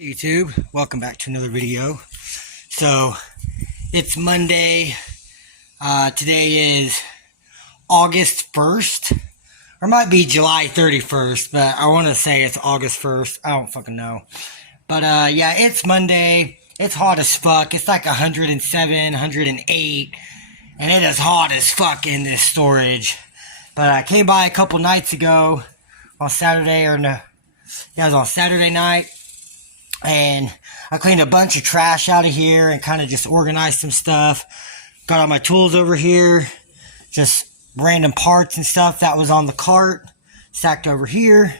YouTube, welcome back to another video. So it's Monday. Today is August 1st, or it might be July 31st, but I want to say it's August 1st. I don't fucking know. But yeah, it's Monday. It's hot as fuck. It's like 107, 108, and it is hot as fuck in this storage. But I came by a couple nights ago on Saturday, or no, yeah, it was on Saturday night. And I cleaned a bunch of trash out of here and kind of just organized some stuff. Got all my tools over here. Just random parts and stuff that was on the cart. Stacked over here.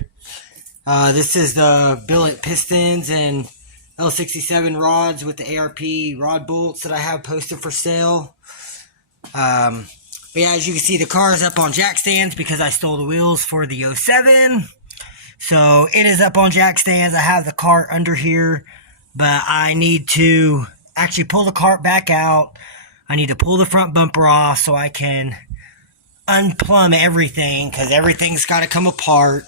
This is the billet pistons and L67 rods with the ARP rod bolts that I have posted for sale. But yeah, as you can see, the car is up on jack stands because I stole the wheels for the 07. So it is up on jack stands. I have the cart under here, but I need to actually pull the cart back out. I need to pull the front bumper off so I can unplumb everything, because everything's got to come apart.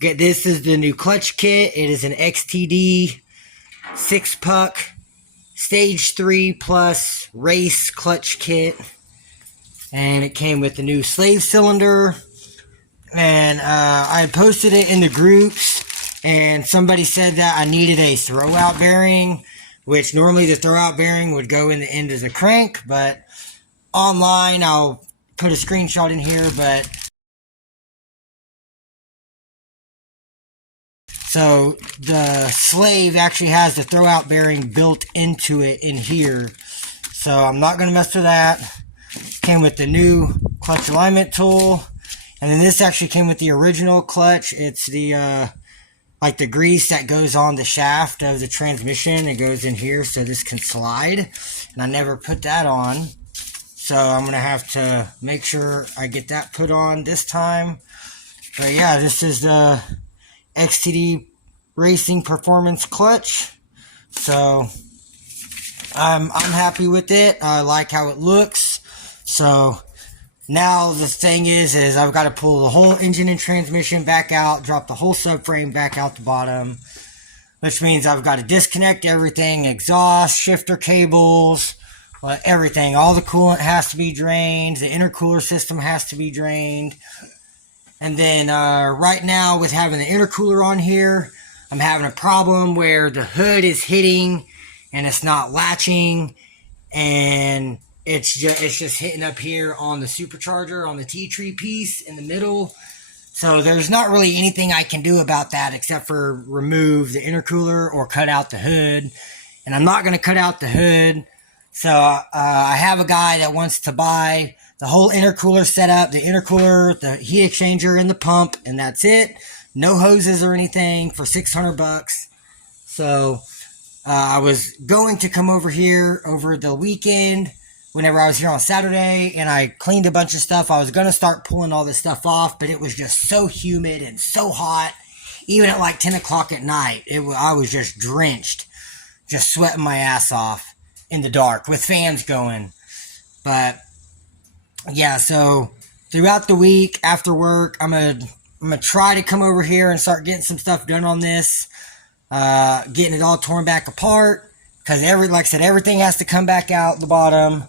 This is the new clutch kit. It is an XTD 6-puck stage 3 plus race clutch kit. And it came with the new slave cylinder. And I posted it in the groups, and somebody said that I needed a throwout bearing, which normally the throwout bearing would go in the end of the crank, but online, I'll put a screenshot in here, but so the slave actually has the throwout bearing built into it in here, so I'm not going to mess with that. Came with the new clutch alignment tool. And then this actually came with the original clutch. It's the, like the grease that goes on the shaft of the transmission. It goes in here so this can slide. And I never put that on. So I'm going to have to make sure I get that put on this time. But yeah, this is the XTD Racing Performance Clutch. So I'm happy with it. I like how it looks. So now the thing is I've got to pull the whole engine and transmission back out, drop the whole subframe back out the bottom, which means I've got to disconnect everything, exhaust, shifter cables, everything. All the coolant has to be drained. The intercooler system has to be drained. And then right now with having the intercooler on here, I'm having a problem where the hood is hitting and it's not latching, and it's just hitting up here on the supercharger, on the T-tree piece in the middle. So there's not really anything I can do about that except for remove the intercooler or cut out the hood. And I'm not going to cut out the hood. So I have a guy that wants to buy the whole intercooler setup, the intercooler, the heat exchanger, and the pump, and that's it. No hoses or anything for $600. So I was going to come over here over the weekend whenever I was here on Saturday, and I cleaned a bunch of stuff. I was going to start pulling all this stuff off, but it was just so humid and so hot. Even at like 10 o'clock at night, I was just drenched, just sweating my ass off in the dark with fans going. But yeah, so throughout the week after work, I'm gonna try to come over here and start getting some stuff done on this, getting it all torn back apart, because like I said, everything has to come back out the bottom,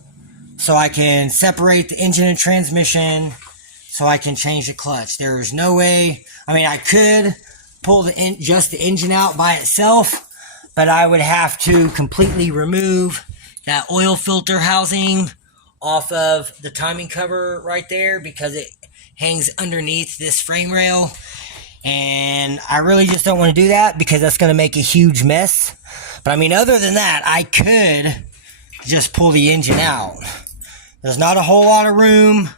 so I can separate the engine and transmission, so I can change the clutch. There's no way. I mean, I could pull just the engine out by itself, but I would have to completely remove that oil filter housing off of the timing cover right there, because it hangs underneath this frame rail. And I really just don't want to do that, because that's going to make a huge mess. But I mean, other than that, I could just pull the engine out. There's not a whole lot of room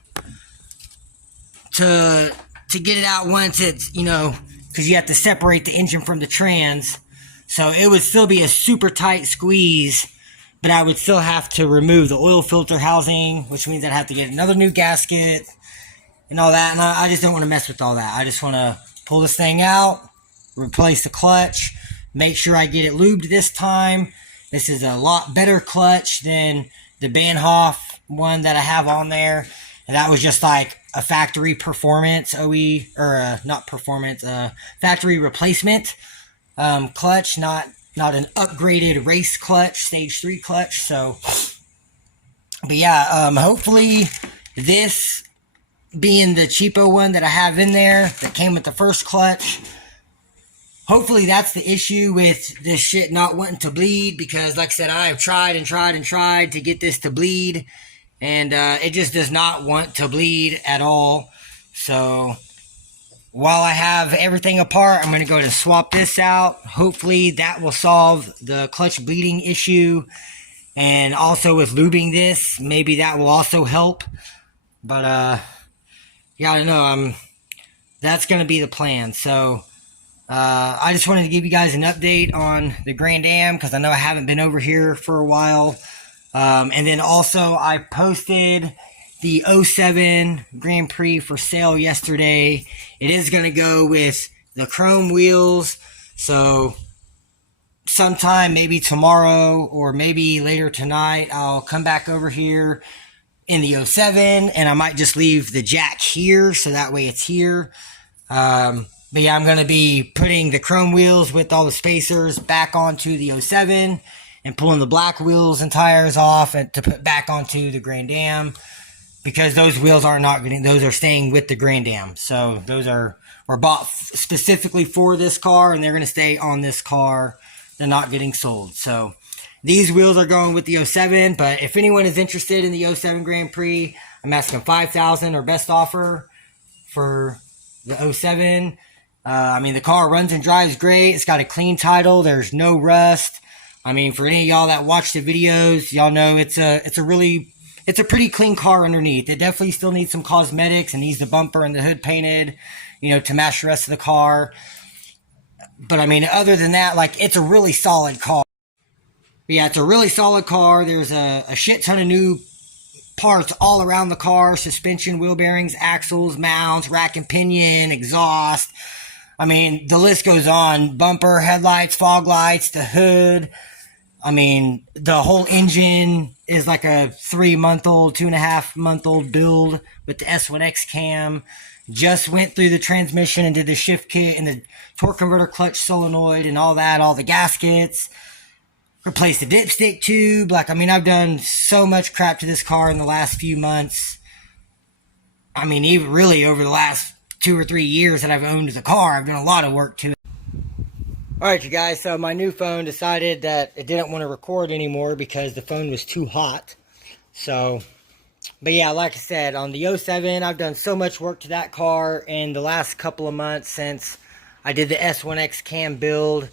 to get it out once it's, because you have to separate the engine from the trans. So it would still be a super tight squeeze, but I would still have to remove the oil filter housing, which means I'd have to get another new gasket and all that. And I just don't want to mess with all that. I just want to pull this thing out, replace the clutch, make sure I get it lubed this time. This is a lot better clutch than the Bahnhof one that I have on there. And that was just like a factory performance OE, or not performance, factory replacement. clutch, not an upgraded race clutch, stage 3 clutch. So, but yeah, hopefully this being the cheapo one that I have in there that came with the first clutch, hopefully that's the issue with this shit not wanting to bleed, because like I said, I have tried and tried and tried to get this to bleed, and it just does not want to bleed at all. So while I have everything apart, I'm going to go ahead and swap this out. Hopefully that will solve the clutch bleeding issue, and also with lubing this, maybe that will also help. But yeah, I don't know. That's going to be the plan. So I just wanted to give you guys an update on the Grand Am, because I know I haven't been over here for a while. And then also I posted the 07 Grand Prix for sale yesterday. It is going to go with the chrome wheels. So sometime, maybe tomorrow or maybe later tonight, I'll come back over here in the 07, and I might just leave the jack here so that way it's here. But yeah, I'm going to be putting the chrome wheels with all the spacers back onto the 07 and pulling the black wheels and tires off and to put back onto the Grand Am, because those wheels are not getting, those are staying with the Grand Am. So those were bought specifically for this car, and they're going to stay on this car. They're not getting sold. So these wheels are going with the 07, but if anyone is interested in the 07 Grand Prix, I'm asking $5,000 or best offer for the 07. I mean, the car runs and drives great. It's got a clean title. There's no rust. I mean, for any of y'all that watch the videos, y'all know it's a pretty clean car underneath. It definitely still needs some cosmetics and needs the bumper and the hood painted, to match the rest of the car. But I mean, other than that, like, it's a really solid car. But yeah, it's a really solid car. There's a shit ton of new parts all around the car: suspension, wheel bearings, axles, mounts, rack and pinion, exhaust. I mean, the list goes on. Bumper, headlights, fog lights, the hood. I mean, the whole engine is like a 3-month-old, 2.5-month-old build with the S1X cam. Just went through the transmission and did the shift kit and the torque converter clutch solenoid and all that, all the gaskets. Replaced the dipstick tube. Like, I mean, I've done so much crap to this car in the last few months. I mean, even really over the last 2 or 3 years that I've owned the car, I've done a lot of work to it. Alright, you guys, so my new phone decided that it didn't want to record anymore because the phone was too hot. So, but yeah, like I said, on the 07, I've done so much work to that car in the last couple of months since I did the S1X cam build.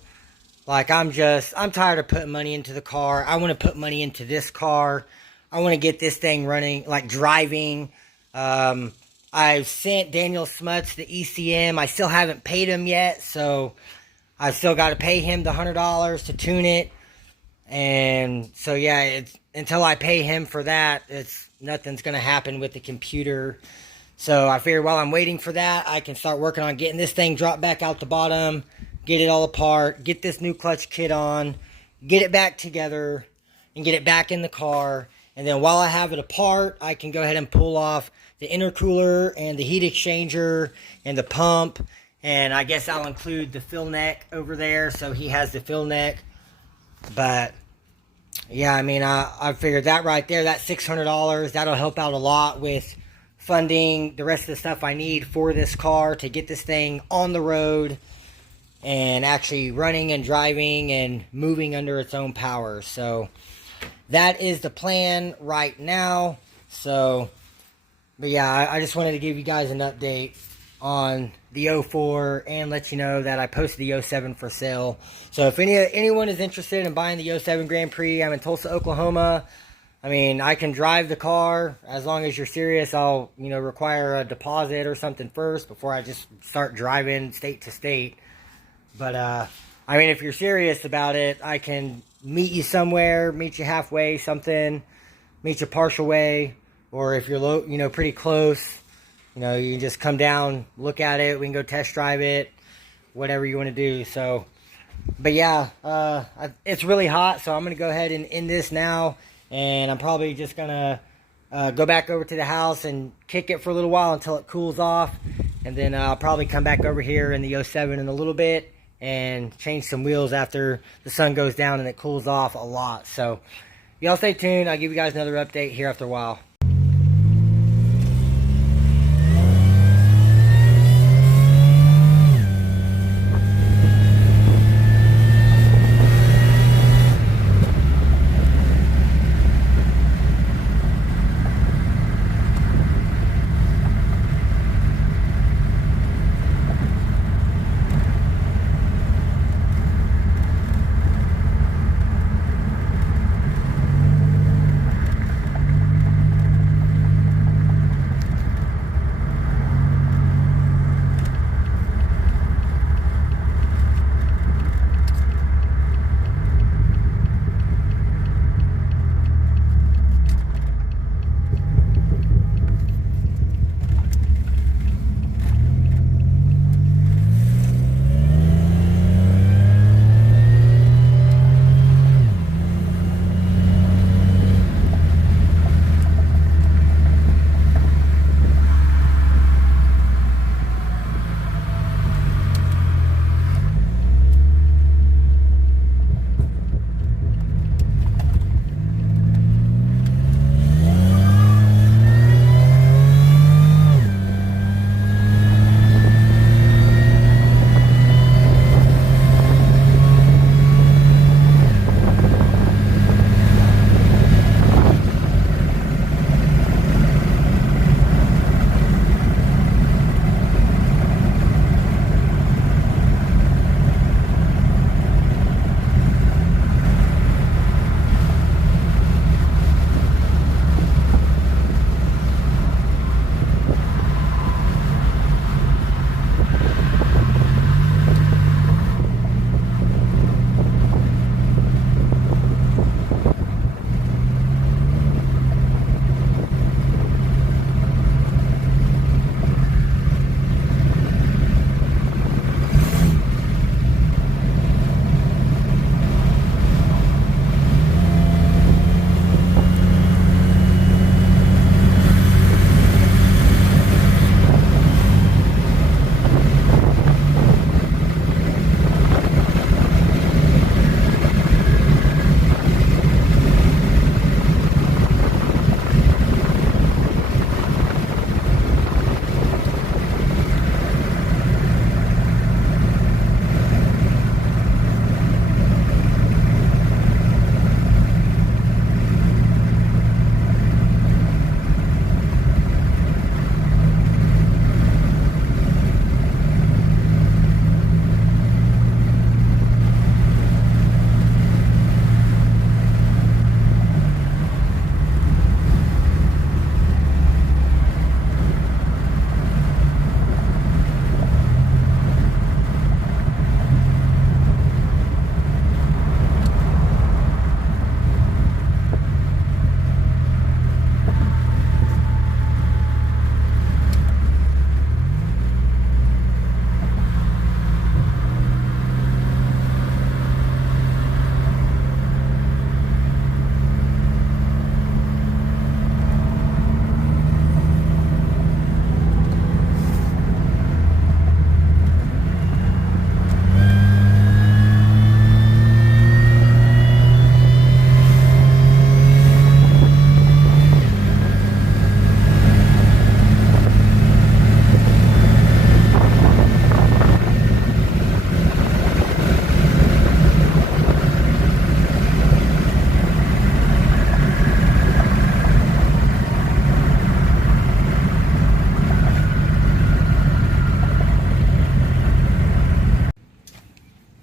Like, I'm tired of putting money into the car. I want to put money into this car. I want to get this thing running, like driving. I've sent Daniel Smuts the ECM. I still haven't paid him yet, so I've still got to pay him the $100 to tune it. And so, yeah, until I pay him for that, nothing's going to happen with the computer. So I figured while I'm waiting for that, I can start working on getting this thing dropped back out the bottom, get it all apart, get this new clutch kit on, get it back together, and get it back in the car. And then while I have it apart, I can go ahead and pull off the intercooler and the heat exchanger and the pump. And I guess I'll include the fill neck over there, so he has the fill neck. But yeah, I mean, I figured that right there, that $600, that'll help out a lot with funding the rest of the stuff I need for this car to get this thing on the road and actually running and driving and moving under its own power. So that is the plan right now. So, but yeah, I just wanted to give you guys an update on the 04 and let you know that I posted the 07 for sale. So if anyone is interested in buying the 07 Grand Prix, I'm in Tulsa, Oklahoma. I mean, I can drive the car. As long as you're serious, I'll, require a deposit or something first before I just start driving state to state. But, I mean, if you're serious about it, I can meet you somewhere, meet you halfway, something, meet you partial way. Or if you're pretty close, you can just come down, look at it, we can go test drive it, whatever you want to do. So, but yeah, it's really hot, so I'm going to go ahead and end this now. And I'm probably just going to go back over to the house and kick it for a little while until it cools off. And then I'll probably come back over here in the 07 in a little bit and change some wheels after the sun goes down and it cools off a lot. So y'all stay tuned. I'll give you guys another update here after a while.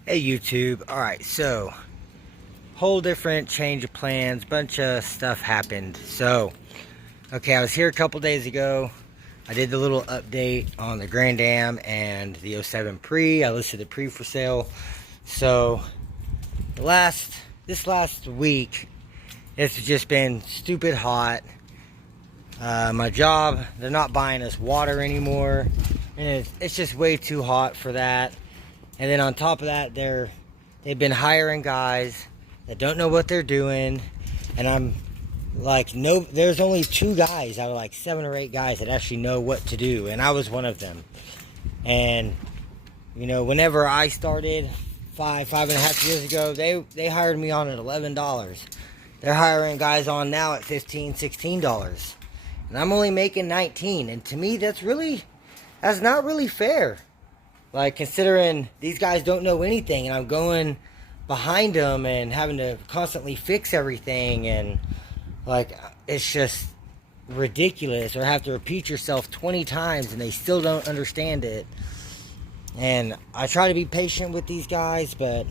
Hey YouTube, alright, so whole different change of plans, bunch of stuff happened. So, okay, I was here a couple days ago. I did the little update on the Grand Am and the 07 Prix. I listed the Prix for sale. So, this last week, it's just been stupid hot. My job, they're not buying us water anymore, and it's just way too hot for that. And then on top of that, they've been hiring guys that don't know what they're doing, and I'm like, no, there's only 2 guys out of like 7 or 8 guys that actually know what to do, and I was one of them. And You know, whenever I started 5.5 years ago, they hired me on at $11. They're hiring guys on now at $15, $16. And I'm only making 19. And to me, that's not really fair. Like, considering these guys don't know anything, and I'm going behind them and having to constantly fix everything, and like, it's just ridiculous. Or have to repeat yourself 20 times and they still don't understand it. And I try to be patient with these guys, but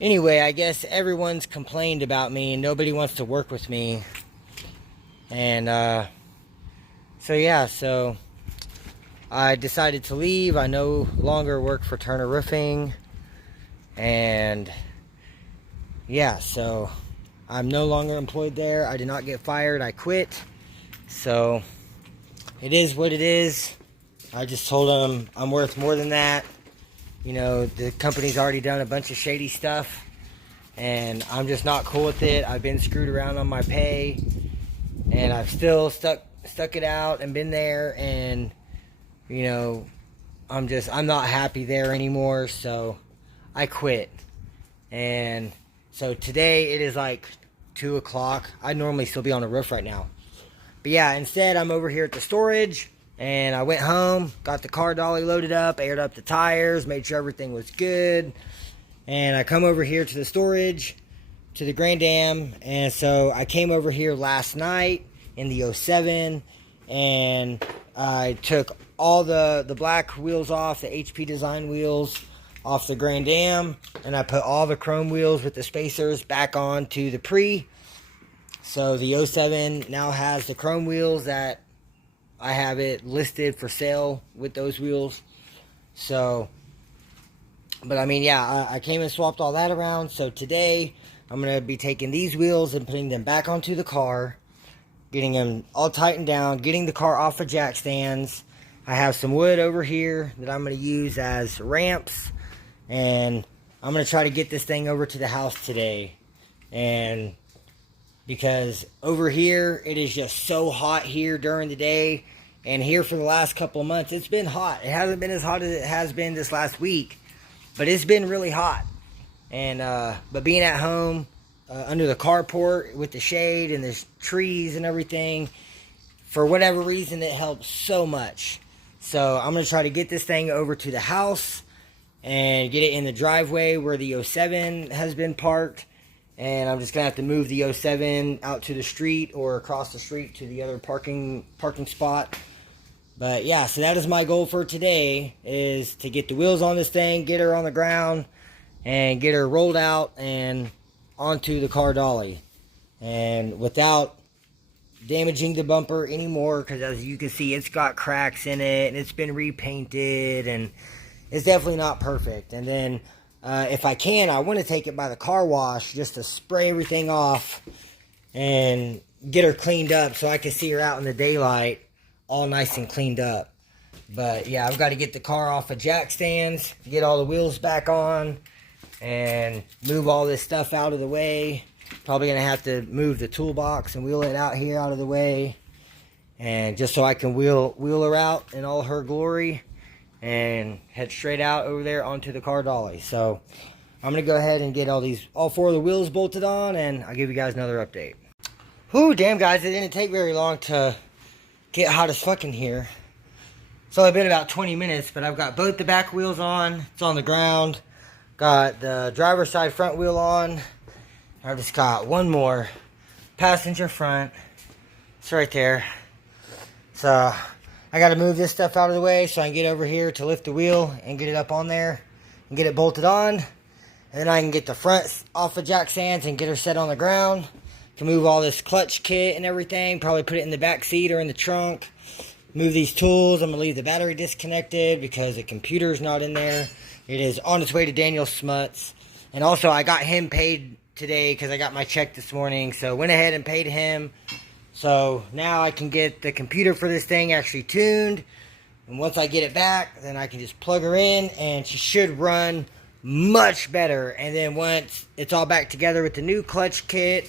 anyway, I guess everyone's complained about me and nobody wants to work with me. And so I decided to leave. I no longer work for Turner Roofing. And yeah, so I'm no longer employed there. I did not get fired. I quit. So it is what it is. I just told them I'm worth more than that. You know, the company's already done a bunch of shady stuff, and I'm just not cool with it. I've been screwed around on my pay, and I've still stuck it out and been there, and you know, I'm not happy there anymore, so I quit. And so today it is like 2 o'clock. I'd normally still be on the roof right now, but yeah, instead I'm over here at the storage. And I went home, got the car dolly loaded up, aired up the tires, made sure everything was good. And I come over here to the storage, to the Grand Dam. And so I came over here last night in the 07, and I took all the black wheels off, the HP design wheels off the Grand Dam, and I put all the chrome wheels with the spacers back on to the Prix. So the 07 now has the chrome wheels that I have it listed for sale with those wheels. So, but I mean, yeah, I came and swapped all that around. So today I'm going to be taking these wheels and putting them back onto the car, getting them all tightened down, getting the car off of jack stands. I have some wood over here that I'm going to use as ramps, and I'm going to try to get this thing over to the house today. And because over here, it is just so hot here during the day. And here for the last couple of months, it's been hot. It hasn't been as hot as it has been this last week, but it's been really hot. And but being at home under the carport with the shade and the trees and everything, for whatever reason, it helps so much. So I'm going to try to get this thing over to the house and get it in the driveway where the 07 has been parked. And I'm just going to have to move the 07 out to the street or across the street to the other parking spot. But yeah, so that is my goal for today, is to get the wheels on this thing, get her on the ground, and get her rolled out and onto the car dolly. And without damaging the bumper anymore, because as you can see, it's got cracks in it, and it's been repainted, and it's definitely not perfect. And then if I can, I want to take it by the car wash just to spray everything off and get her cleaned up so I can see her out in the daylight all nice and cleaned up. But yeah, I've got to get the car off of jack stands, get all the wheels back on, and move all this stuff out of the way. Probably going to have to move the toolbox and wheel it out here out of the way, and just so I can wheel her out in all her glory and head straight out over there onto the car dolly. So I'm going to go ahead and get all 4 of the wheels bolted on, and I'll give you guys another update. Whew, damn guys, it didn't take very long to get hot as fuck in here. It's only been about 20 minutes, but I've got both the back wheels on. It's on the ground. Got the driver's side front wheel on. I've just got one more passenger front. It's right there. So I got to move this stuff out of the way so I can get over here to lift the wheel and get it up on there and get it bolted on. And then I can get the front off of jack stands and get her set on the ground. Can move all this clutch kit and everything. Probably put it in the back seat or in the trunk. Move these tools. I'm going to leave the battery disconnected because the computer's not in there. It is on its way to Daniel Smuts. And also I got him paid today because I got my check this morning. So went ahead and paid him. So now I can get the computer for this thing actually tuned. And once I get it back, then I can just plug her in and she should run much better. And then once it's all back together with the new clutch kit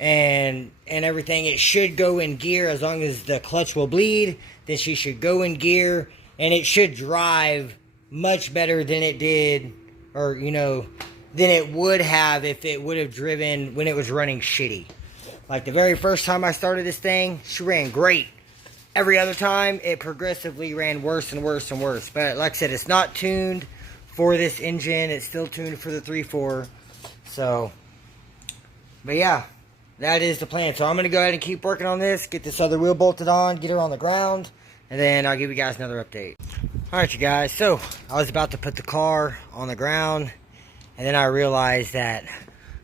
and everything, it should go in gear. As long as the clutch will bleed, then she should go in gear, and it should drive much better than it did, or you know, than it would have if it would have driven when it was running shitty. Like the very first time I started this thing, she ran great. Every other time, it progressively ran worse and worse and worse. But like I said, it's not tuned for this engine. It's still tuned for the 3.4. So, but yeah, that is the plan. So I'm going to go ahead and keep working on this, get this other wheel bolted on, get her on the ground, and then I'll give you guys another update. Alright you guys, so I was about to put the car on the ground, and then I realized that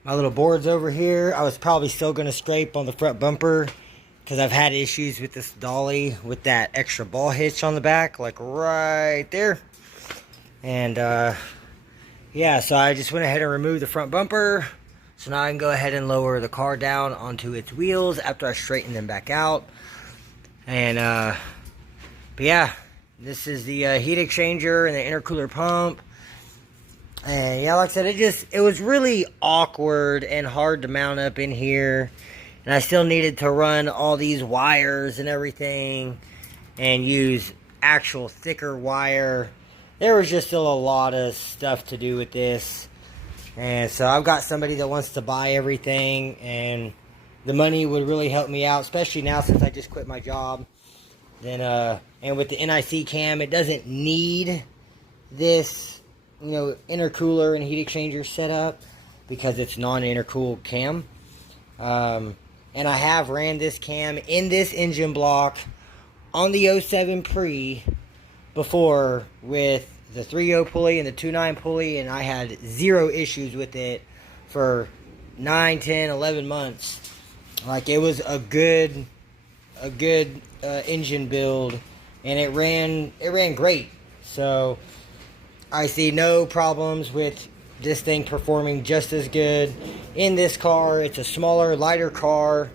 my little board's over here. I was probably still going to scrape on the front bumper because I've had issues with this dolly with that extra ball hitch on the back, like right there. And yeah, so I just went ahead and removed the front bumper. So now I can go ahead and lower the car down onto its wheels after I straighten them back out. And but yeah, this is the heat exchanger and the intercooler pump. And yeah, like I said, it was really awkward and hard to mount up in here. And I still needed to run all these wires and everything and use actual thicker wire. There was just still a lot of stuff to do with this. And so I've got somebody that wants to buy everything, and the money would really help me out, especially now since I just quit my job. Then and with the NIC cam, it doesn't need this, you know, intercooler and heat exchanger setup because it's non-intercooled cam. And I have ran this cam in this engine block on the 07 Prix before with the 3.0 pulley and the 2.9 pulley, and I had zero issues with it for 9, 10, 11 months. Like, it was a good engine build, and it ran great. So I see no problems with this thing performing just as good in this car. It's a smaller, lighter car,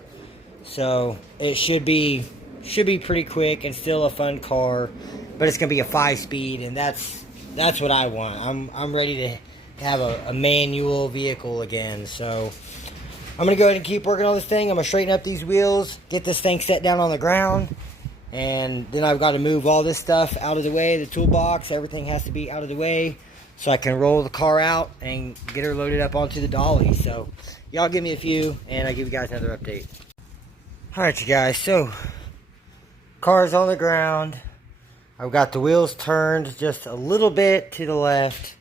so it should be pretty quick and still a fun car. But it's gonna be a 5-speed, and that's what I want. I'm ready to have a manual vehicle again. So I'm gonna go ahead and keep working on this thing. I'm gonna straighten up these wheels, get this thing set down on the ground, and then I've got to move all this stuff out of the way. The toolbox, everything has to be out of the way, so I can roll the car out and get her loaded up onto the dolly. So y'all give me a few, and I'll give you guys another update. Alright you guys, so car's on the ground. I've got the wheels turned just a little bit to the left.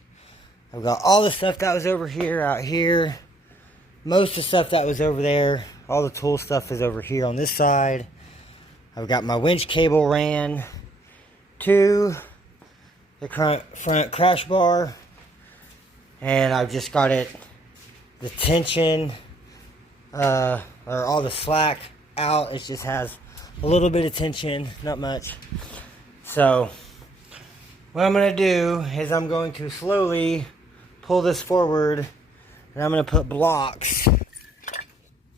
I've got all the stuff that was over here out here. Most of the stuff that was over there, all the tool stuff is over here on this side. I've got my winch cable ran to the front crash bar, and I've just got it, the tension or all the slack out. It just has a little bit of tension, not much. So what I'm going to do is I'm going to slowly pull this forward, and I'm going to put blocks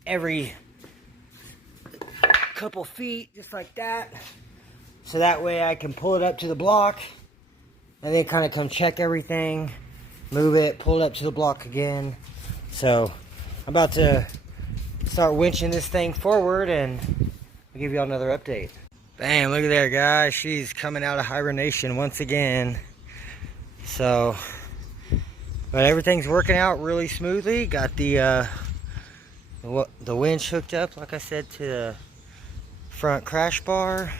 every couple feet, just like that. So that way I can pull it up to the block, and then kind of come check everything, move it, pull it up to the block again. So I'm about to start winching this thing forward, and I'll give you all another update. Bam, look at there, guys. She's coming out of hibernation once again. So, but everything's working out really smoothly. Got the winch hooked up, like I said, to the front crash bar.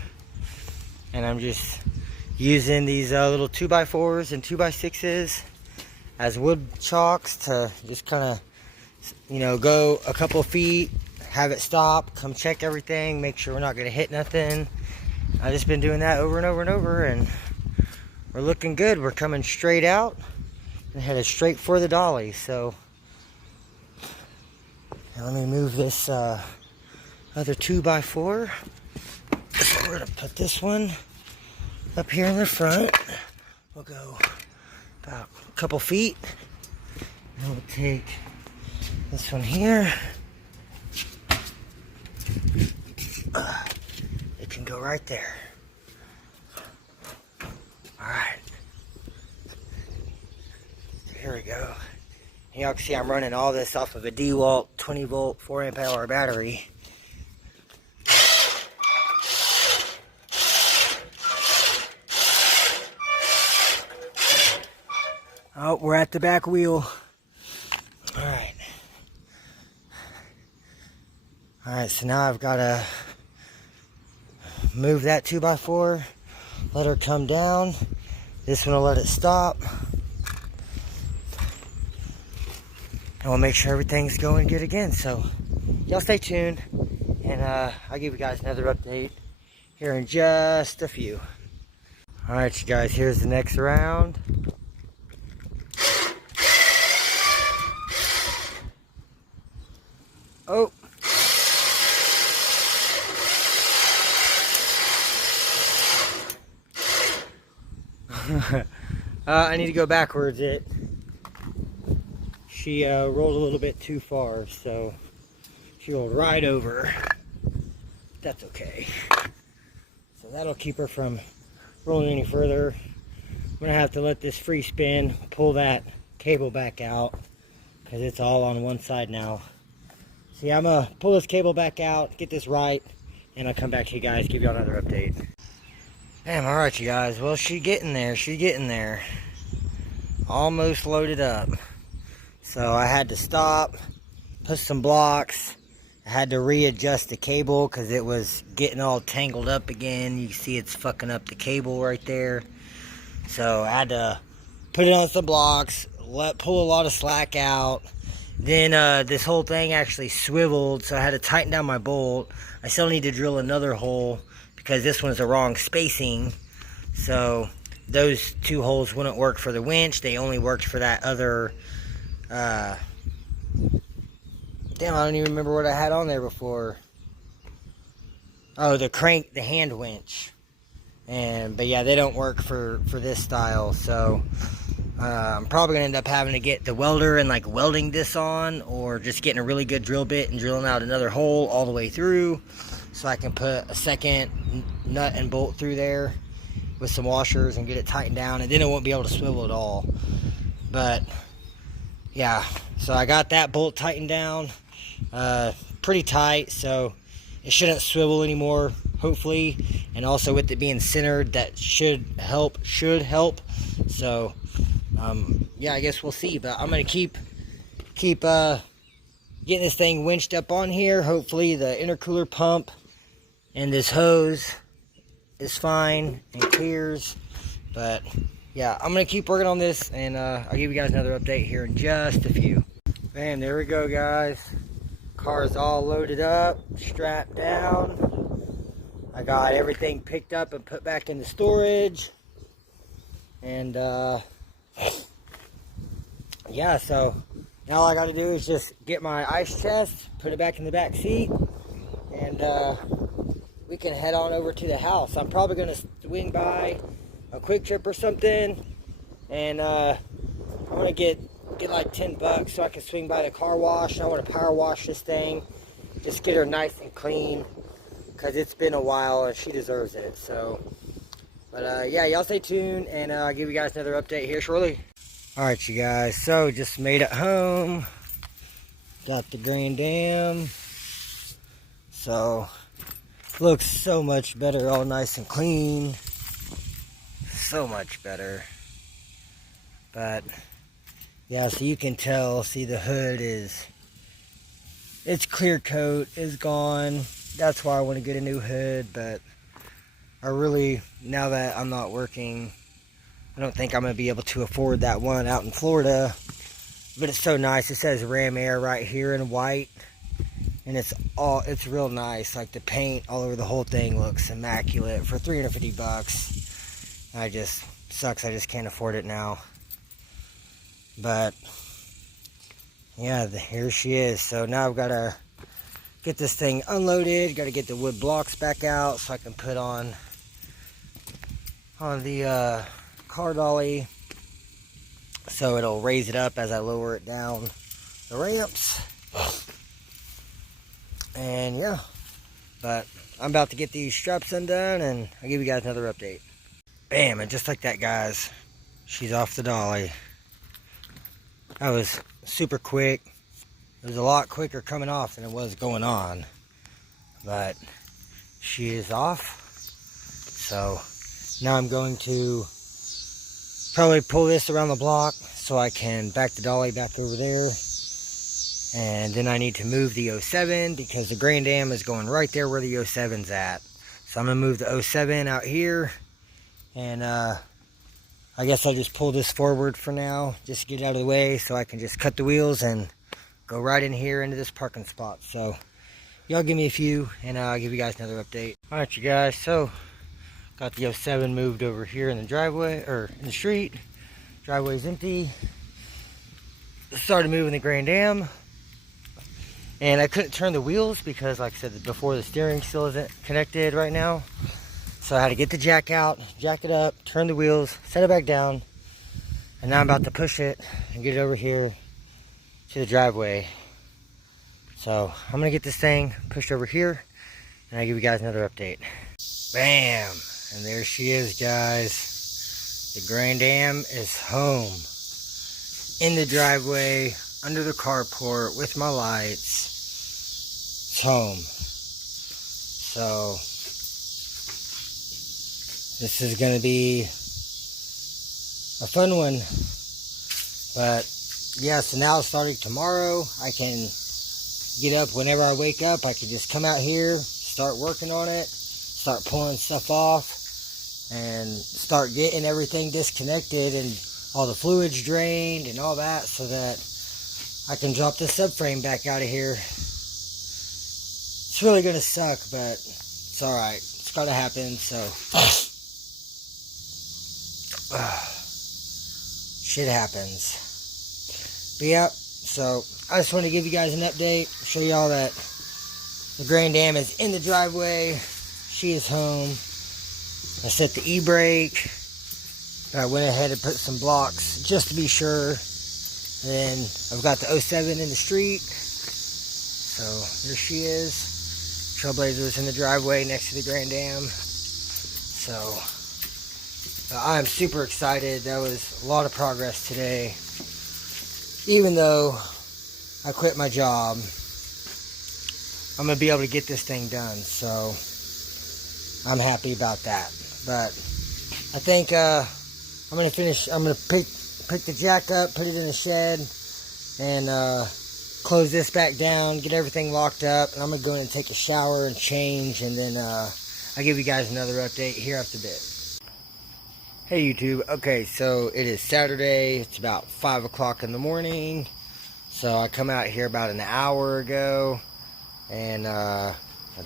And I'm just using these little 2x4s and 2x6s as wood chocks to just kind of, you know, go a couple feet, have it stop, come check everything, make sure we're not going to hit nothing. I've just been doing that over and over and over, and we're looking good. We're coming straight out and headed straight for the dolly. So now let me move this other 2x4. So we're going to put this one up here in the front. We'll go about a couple feet, and we'll take this one here. It can go right there. Alright. Here we go. Y'all can see I'm running all this off of a DeWalt 20 volt 4 amp hour battery. Oh, we're at the back wheel. Alright. Alright, so now I've got to move that 2x4, let her come down. This one will let it stop. And we'll make sure everything's going good again. So, y'all stay tuned. And I'll give you guys another update here in just a few. Alright, you guys, here's the next round. Oh. I need to go backwards. She rolled a little bit too far, so she rolled right over. That's okay. So that'll keep her from rolling any further. I'm gonna have to let this free spin, pull that cable back out, because it's all on one side now. See, I'm gonna pull this cable back out, get this right, and I'll come back to you guys, give you another update. Damn, alright you guys, well she's getting there. Almost loaded up. So I had to stop, put some blocks. I had to readjust the cable because it was getting all tangled up again. You can see it's fucking up the cable right there. So I had to put it on some blocks, pull a lot of slack out. Then this whole thing actually swiveled, so I had to tighten down my bolt. I still need to drill another hole because this one's the wrong spacing. So those two holes wouldn't work for the winch. They only worked for that other... damn, I don't even remember what I had on there before. Oh, the hand winch. But yeah, they don't work for this style. So I'm probably gonna end up having to get the welder and like welding this on, or just getting a really good drill bit and drilling out another hole all the way through, so I can put a second nut and bolt through there with some washers and get it tightened down, and then it won't be able to swivel at all. But yeah, so I got that bolt tightened down pretty tight, so it shouldn't swivel anymore, hopefully. And also with it being centered, that should help. So yeah, I guess we'll see. But I'm gonna keep getting this thing winched up on here. Hopefully the intercooler pump and this hose is fine and clears. But yeah, I'm gonna keep working on this, and I'll give you guys another update here in just a few. Man, there we go, guys. Car's all loaded up, strapped down. I got everything picked up and put back into storage. And yeah, so now all I gotta do is just get my ice chest, put it back in the back seat, and we can head on over to the house. I'm probably gonna swing by a Quick Trip or something, and I want to get like $10 so I can swing by the car wash. I want to power wash this thing, just get her nice and clean, because it's been a while and she deserves it. So, but yeah, y'all stay tuned, and I'll give you guys another update here shortly. Alright you guys, so just made it home, got the Grand Dam, so looks so much better, all nice and clean, so much better. But yeah, so you can tell, see the hood it's clear coat is gone. That's why I want to get a new hood. But I really, now that I'm not working, I don't think I'm going to be able to afford that one out in Florida. But it's so nice. It says Ram Air right here in white, and it's real nice. Like the paint all over the whole thing looks immaculate for $350. I just sucks, I just can't afford it now. But yeah, here she is. So now I've got to get this thing unloaded, got to get the wood blocks back out so I can put on the car dolly, so it'll raise it up as I lower it down the ramps. And yeah, but I'm about to get these straps undone, and I'll give you guys another update. Bam, and just like that, guys, she's off the dolly. That was super quick. It was a lot quicker coming off than it was going on. But she is off. So now I'm going to Probably pull this around the block so I can back the dolly back over there. And then I need to move the 07 because the Grand Am is going right there where the 07's at. So I'm going to move the 07 out here. And I guess I'll just pull this forward for now, just to get it out of the way so I can just cut the wheels and go right in here into this parking spot. So y'all give me a few and I'll give you guys another update. Alright you guys, so got the 07 moved over here in the driveway, or in the street. Driveway's empty. Started moving the Grand Am. And I couldn't turn the wheels because, like I said before, the steering still isn't connected right now. So I had to get the jack out, jack it up, turn the wheels, set it back down. And now I'm about to push it and get it over here to the driveway. So I'm going to get this thing pushed over here and I'll give you guys another update. Bam! And there she is, guys. The Grand Am is home. In the driveway, under the carport, with my lights. It's home. So this is going to be a fun one. But yeah, so now starting tomorrow, I can get up whenever I wake up. I can just come out here, start working on it, start pulling stuff off, and start getting everything disconnected and all the fluids drained and all that, so that I can drop the subframe back out of here. It's really gonna suck, but it's alright. It's gotta happen, so shit happens. But yeah, so I just want to give you guys an update, show y'all that the Grand Am is in the driveway. She is home. I set the e-brake. I went ahead and put some blocks just to be sure. And then I've got the 07 in the street. So there she is. Trailblazer's in the driveway next to the Grand Am. So I'm super excited. That was a lot of progress today. Even though I quit my job, I'm going to be able to get this thing done. So I'm happy about that. But I think I'm going to finish. I'm going to pick the jack up, put it in the shed, and close this back down, get everything locked up. And I'm going to go in and take a shower and change, and then I'll give you guys another update here after a bit. Hey YouTube, okay, so it is Saturday. It's about 5 o'clock in the morning. So I come out here about an hour ago, and I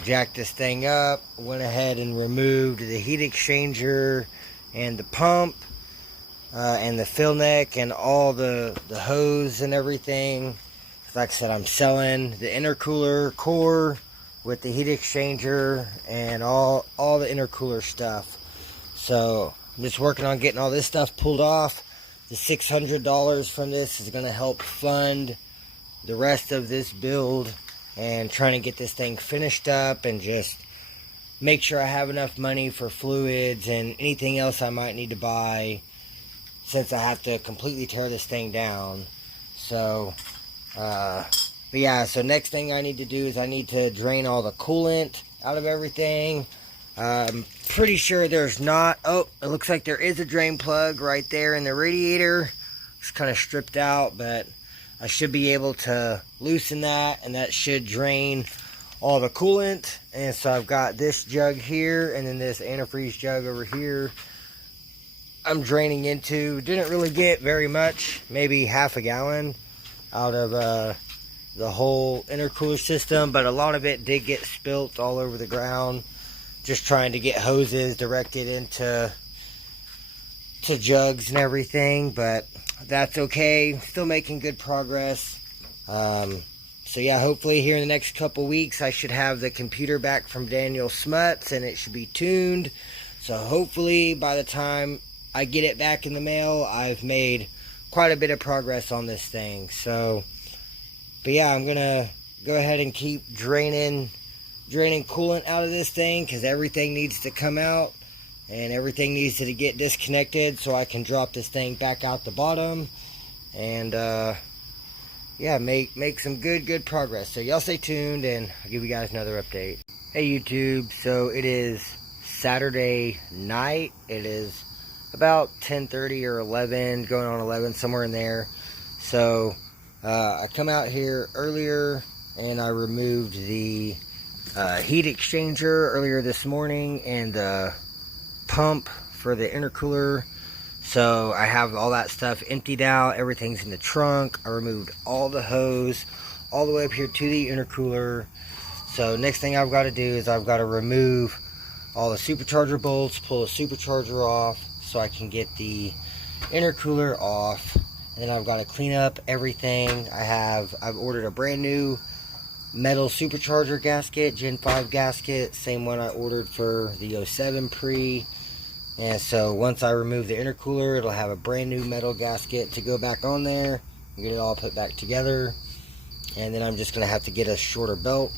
jacked this thing up, went ahead and removed the heat exchanger and the pump and the fill neck and all the hose and everything. Like I said, I'm selling the intercooler core with the heat exchanger and all the intercooler stuff. So I'm just working on getting all this stuff pulled off. The $600 from this is going to help fund the rest of this build and trying to get this thing finished up and just make sure I have enough money for fluids and anything else I might need to buy, since I have to completely tear this thing down. So but yeah, so next thing I need to do is I need to drain all the coolant out of everything. I'm pretty sure there's not. Oh, it looks like there is a drain plug right there in the radiator. It's kind of stripped out, but I should be able to loosen that, and that should drain all the coolant. And so I've got this jug here, and then this antifreeze jug over here I'm draining into. Didn't really get very much, maybe half a gallon out of the whole intercooler system, but a lot of it did get spilt all over the ground. Just trying to get hoses directed into jugs and everything, but that's okay. Still making good progress. So yeah, hopefully here in the next couple weeks I should have the computer back from Daniel Smuts and it should be tuned. So hopefully by the time I get it back in the mail, I've made quite a bit of progress on this thing. So, but yeah, I'm gonna go ahead and keep draining coolant out of this thing, because everything needs to come out and everything needs to get disconnected so I can drop this thing back out the bottom and yeah, make some good progress. So y'all stay tuned and I'll give you guys another update. Hey YouTube, so it is Saturday night. It is about 10:30 or 11, going on 11, somewhere in there. So I come out here earlier and I removed the heat exchanger earlier this morning and the pump for the intercooler. So I have all that stuff emptied out. Everything's in the trunk. I removed all the hose all the way up here to the intercooler. So next thing I've got to do is I've got to remove all the supercharger bolts, pull the supercharger off so I can get the intercooler off. And then I've got to clean up everything. I've ordered a brand new metal supercharger gasket, Gen 5 gasket, same one I ordered for the 07 Prix. And so once I remove the intercooler, it'll have a brand new metal gasket to go back on there and get it all put back together. And then I'm just going to have to get a shorter belt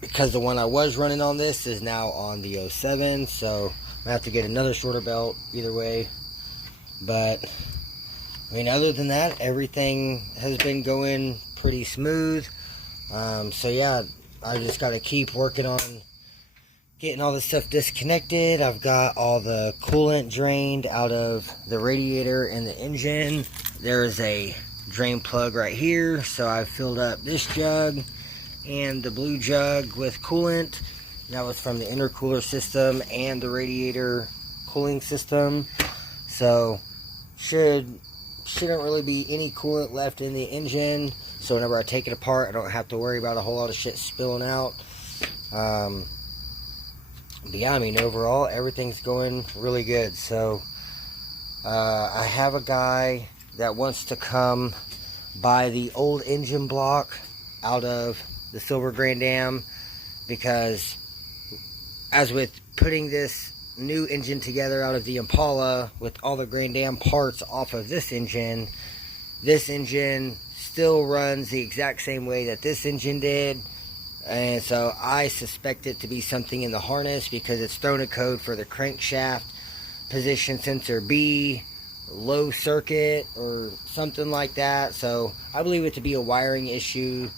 because the one I was running on this is now on the 07. So I'm going to have to get another shorter belt either way. But I mean, other than that, everything has been going pretty smooth. So yeah, I just got to keep working on getting all this stuff disconnected. I've got all the coolant drained out of the radiator and the engine. There is a drain plug right here, so I've filled up this jug and the blue jug with coolant. That was from the intercooler system and the radiator cooling system. So shouldn't really be any coolant left in the engine, so whenever I take it apart I don't have to worry about a whole lot of shit spilling out. But yeah, I mean, overall everything's going really good. So I have a guy that wants to come buy the old engine block out of the Silver Grand Am, because as with putting this new engine together out of the Impala with all the Grand Am parts off of this engine still runs the exact same way that this engine did. And so I suspect it to be something in the harness, because it's thrown a code for the crankshaft position sensor B, low circuit, or something like that. So I believe it to be a wiring issue.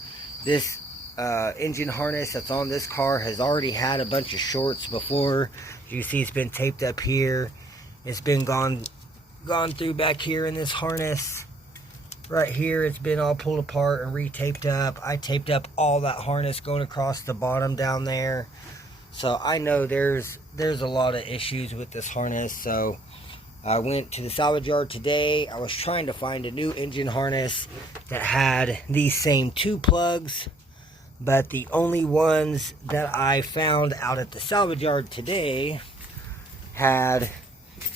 This engine harness that's on this car has already had a bunch of shorts before. You see it's been taped up here. It's been gone through back here in this harness. Right here, it's been all pulled apart and re-taped up. I taped up all that harness going across the bottom down there. So I know there's a lot of issues with this harness. So I went to the salvage yard today. I was trying to find a new engine harness that had these same two plugs, but the only ones that I found out at the salvage yard today had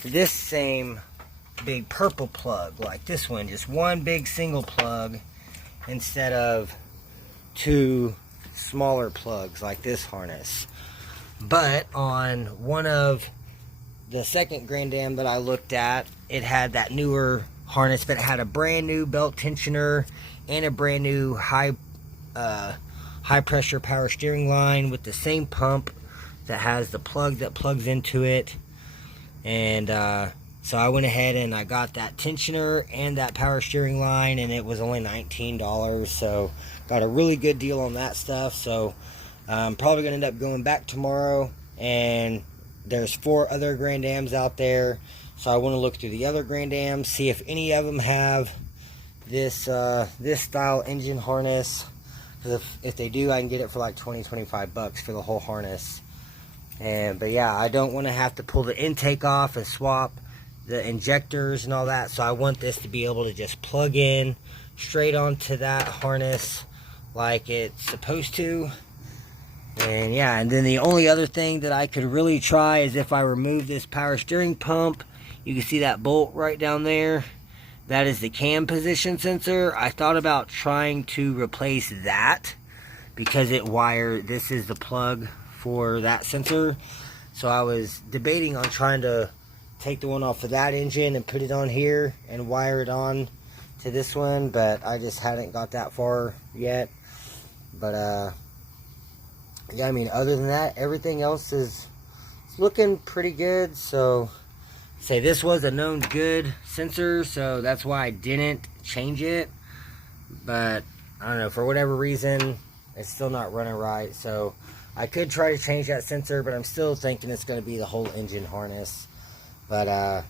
this same big purple plug, like this one, just one big single plug instead of two smaller plugs like this harness. But on one of the second Grand Am that I looked at, it had that newer harness, but it had a brand new belt tensioner and a brand new high pressure power steering line with the same pump that has the plug that plugs into it. And so I went ahead and I got that tensioner and that power steering line, and it was only $19. So got a really good deal on that stuff. So I'm probably going to end up going back tomorrow, and there's 4 other Grand Ams out there. So I want to look through the other Grand Ams, see if any of them have this this style engine harness. Because if they do, I can get it for like $20-25 for the whole harness. But yeah, I don't want to have to pull the intake off and swap the injectors and all that. So I want this to be able to just plug in straight onto that harness like it's supposed to. And yeah, and then the only other thing that I could really try is if I remove this power steering pump. You can see that bolt right down there. That is the cam position sensor. I thought about trying to replace that because this is the plug for that sensor. So I was debating on trying to take the one off of that engine and put it on here and wire it on to this one, but I just hadn't got that far yet. But yeah, I mean, other than that, everything else is looking pretty good. So say this was a known good sensor, so that's why I didn't change it. But I don't know, for whatever reason it's still not running right. So I could try to change that sensor, but I'm still thinking it's going to be the whole engine harness. But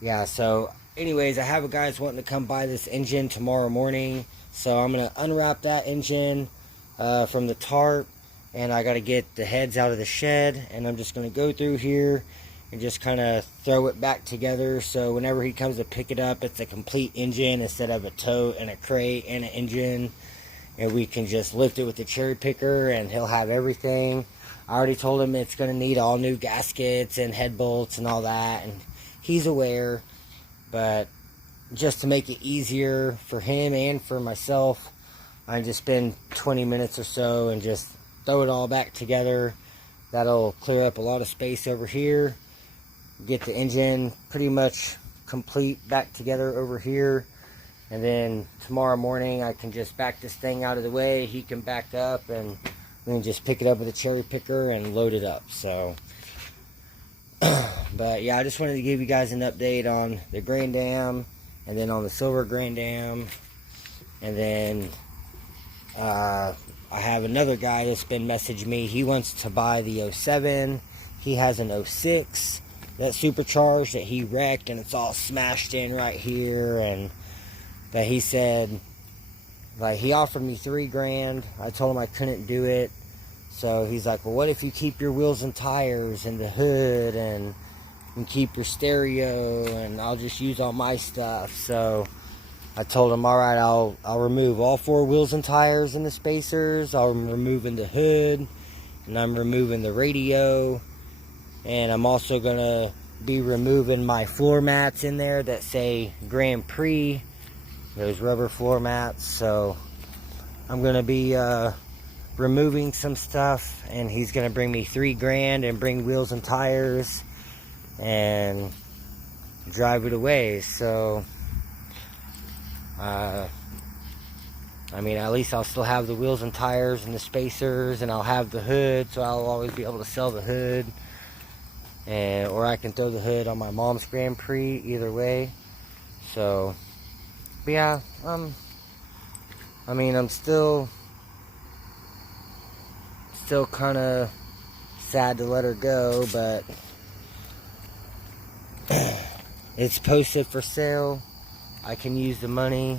yeah, so anyways, I have a guys wanting to come buy this engine tomorrow morning. So I'm going to unwrap that engine from the tarp. And I got to get the heads out of the shed. And I'm just going to go through here and just kind of throw it back together. So whenever he comes to pick it up, it's a complete engine instead of a tote and a crate and an engine. And we can just lift it with the cherry picker and he'll have everything. I already told him it's going to need all new gaskets and head bolts and all that. And he's aware. But just to make it easier for him and for myself, I just spend 20 minutes or so and just throw it all back together. That'll clear up a lot of space over here. Get the engine pretty much complete back together over here. And then tomorrow morning I can just back this thing out of the way. He can back up and we can just pick it up with a cherry picker and load it up. So, but yeah, I just wanted to give you guys an update on the Grand Dam and then on the Silver Grand Dam. And then I have another guy that's been messaging me. He wants to buy the 07. He has an 06 that's supercharged that he wrecked and it's all smashed in right here. And but he said, like, he offered me $3,000. I told him I couldn't do it. So he's like, well, what if you keep your wheels and tires and the hood and keep your stereo and I'll just use all my stuff. So I told him, all right, I'll remove all 4 wheels and tires and the spacers. I'm removing the hood and I'm removing the radio. And I'm also going to be removing my floor mats in there that say Grand Prix. Those rubber floor mats. So I'm going to be removing some stuff, and he's going to bring me $3,000 and bring wheels and tires and drive it away. So I mean, at least I'll still have the wheels and tires and the spacers, and I'll have the hood, so I'll always be able to sell the hood. Or I can throw the hood on my mom's Grand Prix, either way. So but yeah, I mean, I'm still kind of sad to let her go, but it's posted for sale. I can use the money,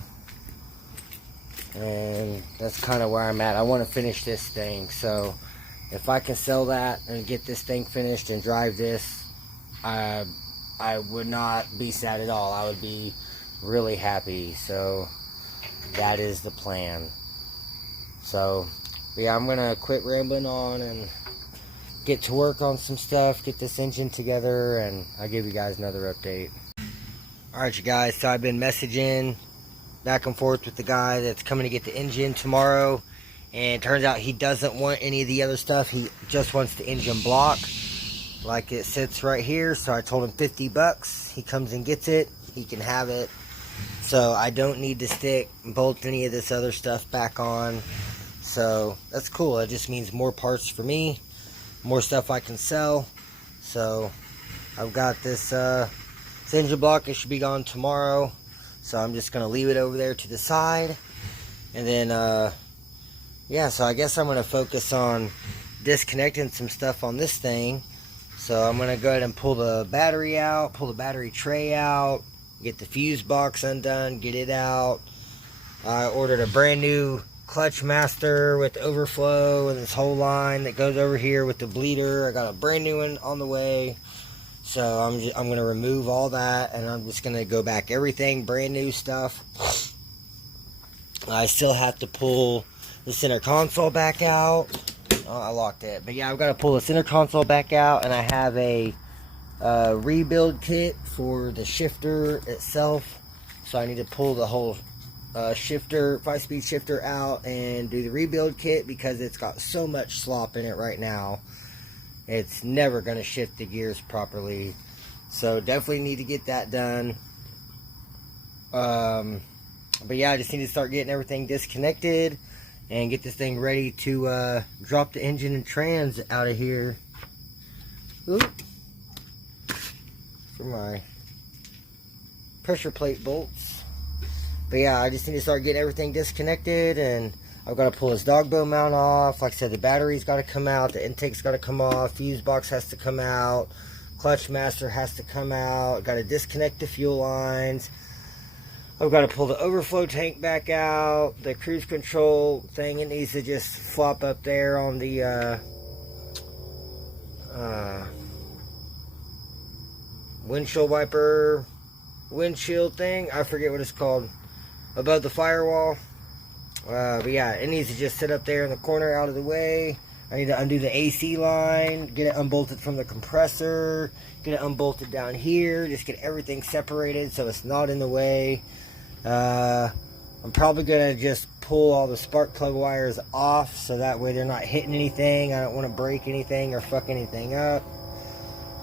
and that's kind of where I'm at. I want to finish this thing, so if I can sell that and get this thing finished and drive this, I would not be sad at all. I would be really happy. So that is the plan. So yeah, I'm gonna quit rambling on and get to work on some stuff, get this engine together, and I'll give you guys another update. Alright, you guys, so I've been messaging back and forth with the guy that's coming to get the engine tomorrow, and it turns out he doesn't want any of the other stuff. He just wants the engine block like it sits right here. So I told him $50. He comes and gets it, he can have it. So I don't need to bolt any of this other stuff back on. So that's cool. It just means more parts for me, more stuff I can sell. So I've got this engine block. It should be gone tomorrow. So I'm just going to leave it over there to the side. And then, yeah, so I guess I'm going to focus on disconnecting some stuff on this thing. So I'm going to go ahead and pull the battery out, pull the battery tray out, get the fuse box undone, get it out. I ordered a brand new clutch master with overflow and this whole line that goes over here with the bleeder. I got a brand new one on the way. So I'm going to remove all that, and I'm just going to go back everything, brand new stuff. I still have to pull the center console back out. Oh, I locked it. But yeah, I've got to pull the center console back out, and I have a rebuild kit for the shifter itself. So I need to pull the whole shifter, 5-speed shifter out and do the rebuild kit, because it's got so much slop in it right now. It's never going to shift the gears properly. So definitely need to get that done. But yeah, I just need to start getting everything disconnected and get this thing ready to drop the engine and trans out of here. Oop. For my pressure plate bolts. But yeah, I just need to start getting everything disconnected, and I've got to pull this dog bone mount off. Like I said, the battery's got to come out, the intake's got to come off, fuse box has to come out, Clutch master has to come out. Got to disconnect the fuel lines. I've got to pull the overflow tank back out. The cruise control thing, it needs to just flop up there on the windshield thing. I forget what it's called. Above the firewall. But yeah, it needs to just sit up there in the corner out of the way. I need to undo the AC line, get it unbolted from the compressor, get it unbolted down here, just get everything separated so it's not in the way. I'm probably going to just pull all the spark plug wires off so that way they're not hitting anything. I don't want to break anything or fuck anything up.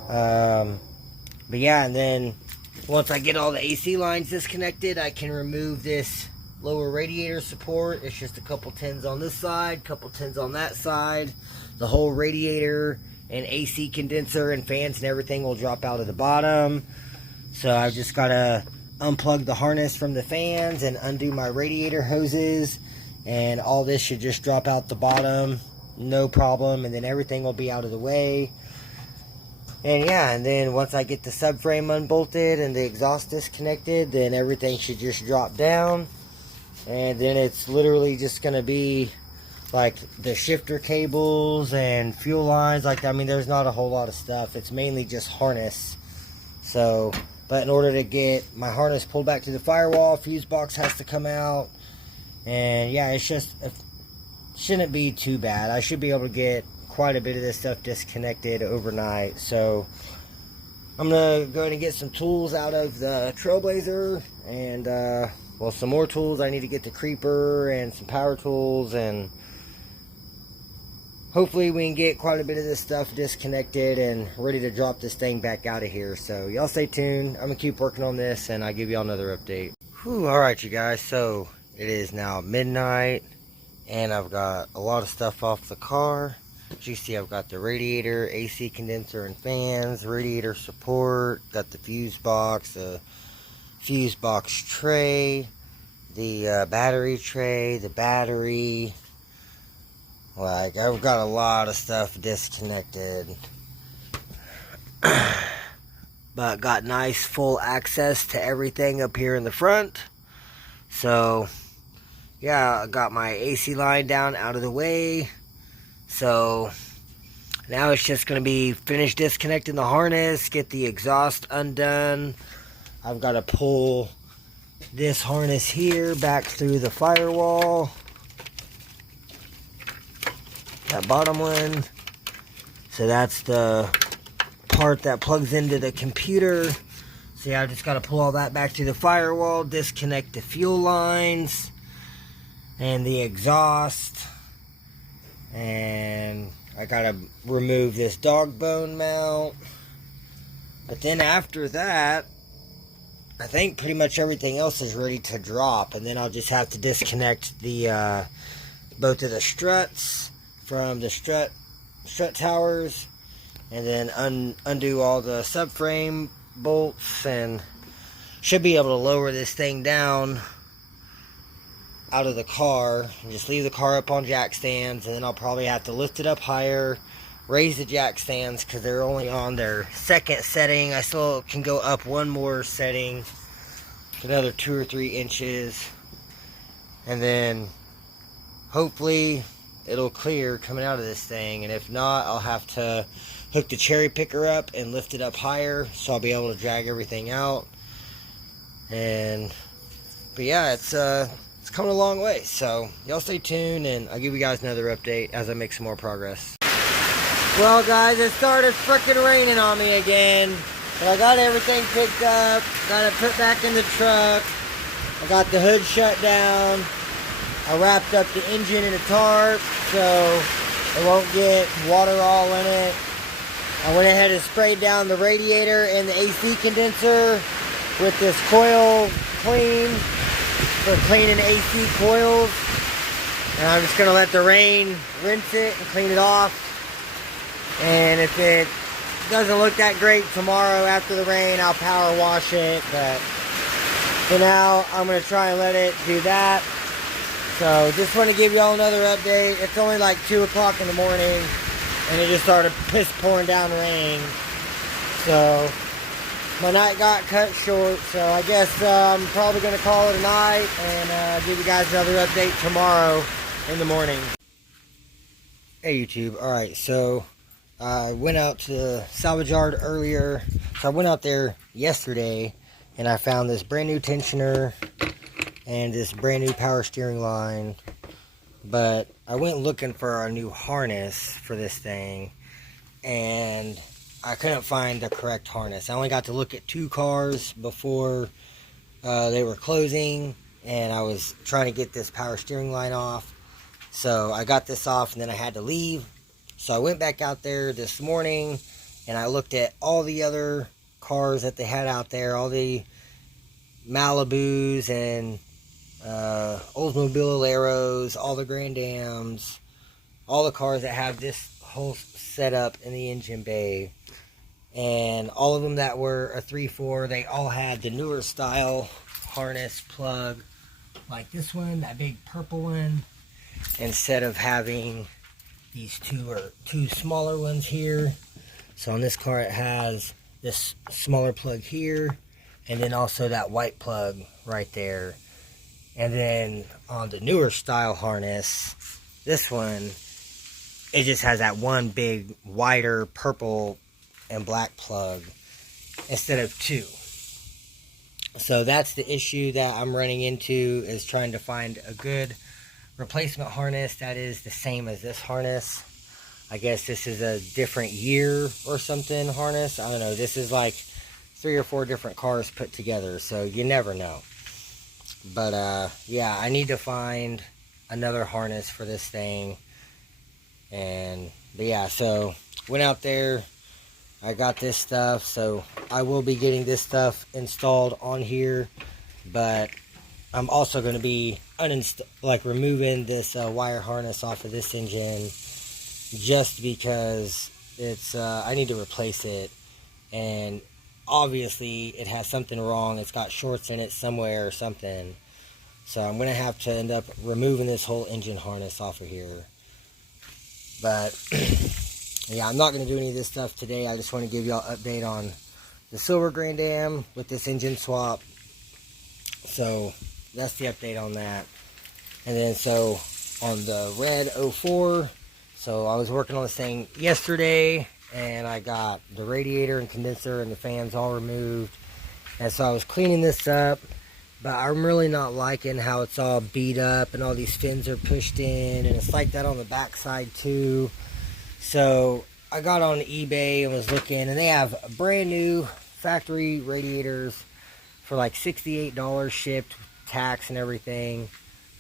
But yeah, and then once I get all the AC lines disconnected, I can remove this lower radiator support. It's just a couple tins on this side, couple tins on that side. The whole radiator and AC condenser and fans and everything will drop out of the bottom. So I've just got to unplug the harness from the fans and undo my radiator hoses, and all this should just drop out the bottom, no problem, and then everything will be out of the way. And yeah, and then once I get the subframe unbolted and the exhaust disconnected, then everything should just drop down. And then it's literally just going to be like the shifter cables and fuel lines. Like, I mean, there's not a whole lot of stuff. It's mainly just harness. So, but in order to get my harness pulled back to the firewall, fuse box has to come out. And yeah, it's just, it shouldn't be too bad. I should be able to get quite a bit of this stuff disconnected overnight. So I'm going to go ahead and get some tools out of the Trailblazer, and well, some more tools. I need to get the creeper and some power tools, and hopefully we can get quite a bit of this stuff disconnected and ready to drop this thing back out of here. So y'all stay tuned. I'm gonna keep working on this, and I'll give y'all another update. Alright you guys, so it is now midnight, and I've got a lot of stuff off the car. As you see, I've got the radiator, AC condenser and fans, radiator support, got the fuse box, the fuse box tray, the battery tray, the battery. Like, I've got a lot of stuff disconnected. But got nice full access to everything up here in the front. So yeah, I got my AC line down out of the way. So now it's just going to be finish disconnecting the harness, get the exhaust undone. I've got to pull this harness here back through the firewall. That bottom one. So that's the part that plugs into the computer. So yeah, I've just got to pull all that back through the firewall, disconnect the fuel lines and the exhaust. And I got to remove this dog bone mount. But then after that, I think pretty much everything else is ready to drop, and then I'll just have to disconnect the both of the struts from the strut towers, and then undo all the subframe bolts, and should be able to lower this thing down out of the car and just leave the car up on jack stands. And then I'll probably have to lift it up higher, raise the jack stands because they're only on their second setting. I still can go up one more setting, another 2 or 3 inches, and then hopefully it'll clear coming out of this thing. And if not, I'll have to hook the cherry picker up and lift it up higher so I'll be able to drag everything out. But yeah, it's coming a long way. So y'all stay tuned, and I'll give you guys another update as I make some more progress. Well guys, it started frickin' raining on me again, but I got everything picked up, got it put back in the truck, I got the hood shut down, I wrapped up the engine in a tarp so it won't get water all in it. I went ahead and sprayed down the radiator and the AC condenser with this coil clean for cleaning AC coils, and I'm just going to let the rain rinse it and clean it off. And if it doesn't look that great tomorrow after the rain, I'll power wash it. But for now, I'm going to try and let it do that. So just want to give y'all another update. It's only like 2 o'clock in the morning, and it just started piss pouring down rain. So my night got cut short, so I guess I'm probably going to call it a night and give you guys another update tomorrow in the morning. Hey YouTube, alright, so I went out to the salvage yard earlier. So I went out there yesterday and I found this brand new tensioner and this brand new power steering line. But I went looking for a new harness for this thing and I couldn't find the correct harness. I only got to look at 2 cars before they were closing, and I was trying to get this power steering line off. So I got this off and then I had to leave. So I went back out there this morning and I looked at all the other cars that they had out there, all the Malibus and Oldsmobile Aleros, all the Grand Dams, all the cars that have this whole setup in the engine bay. And all of them that were a 3.4, they all had the newer style harness plug, like this one, that big purple one, instead of having these two smaller ones here. So on this car it has this smaller plug here, and then also that white plug right there. And then on the newer style harness, this one, it just has that one big wider purple and black plug instead of 2. So that's the issue that I'm running into, is trying to find a good replacement harness that is the same as this harness. I guess this is a different year or something harness. I don't know. This is like 3 or 4 different cars put together, so you never know. But yeah, I need to find another harness for this thing. But yeah, so went out there, I got this stuff, so I will be getting this stuff installed on here. But I'm also going to be removing this wire harness off of this engine, just because it's I need to replace it, and obviously it has something wrong. It's got shorts in it somewhere or something. So I'm going to have to end up removing this whole engine harness off of here. But yeah, I'm not going to do any of this stuff today. I just want to give y'all an update on the silver Grand Am with this engine swap. So that's the update on that. And then so on the red 04, so I was working on this thing yesterday, and I got the radiator and condenser and the fans all removed. And so I was cleaning this up, but I'm really not liking how it's all beat up and all these fins are pushed in, and it's like that on the back side too. So I got on eBay and was looking, and they have brand new factory radiators for like $68 shipped, tax and everything.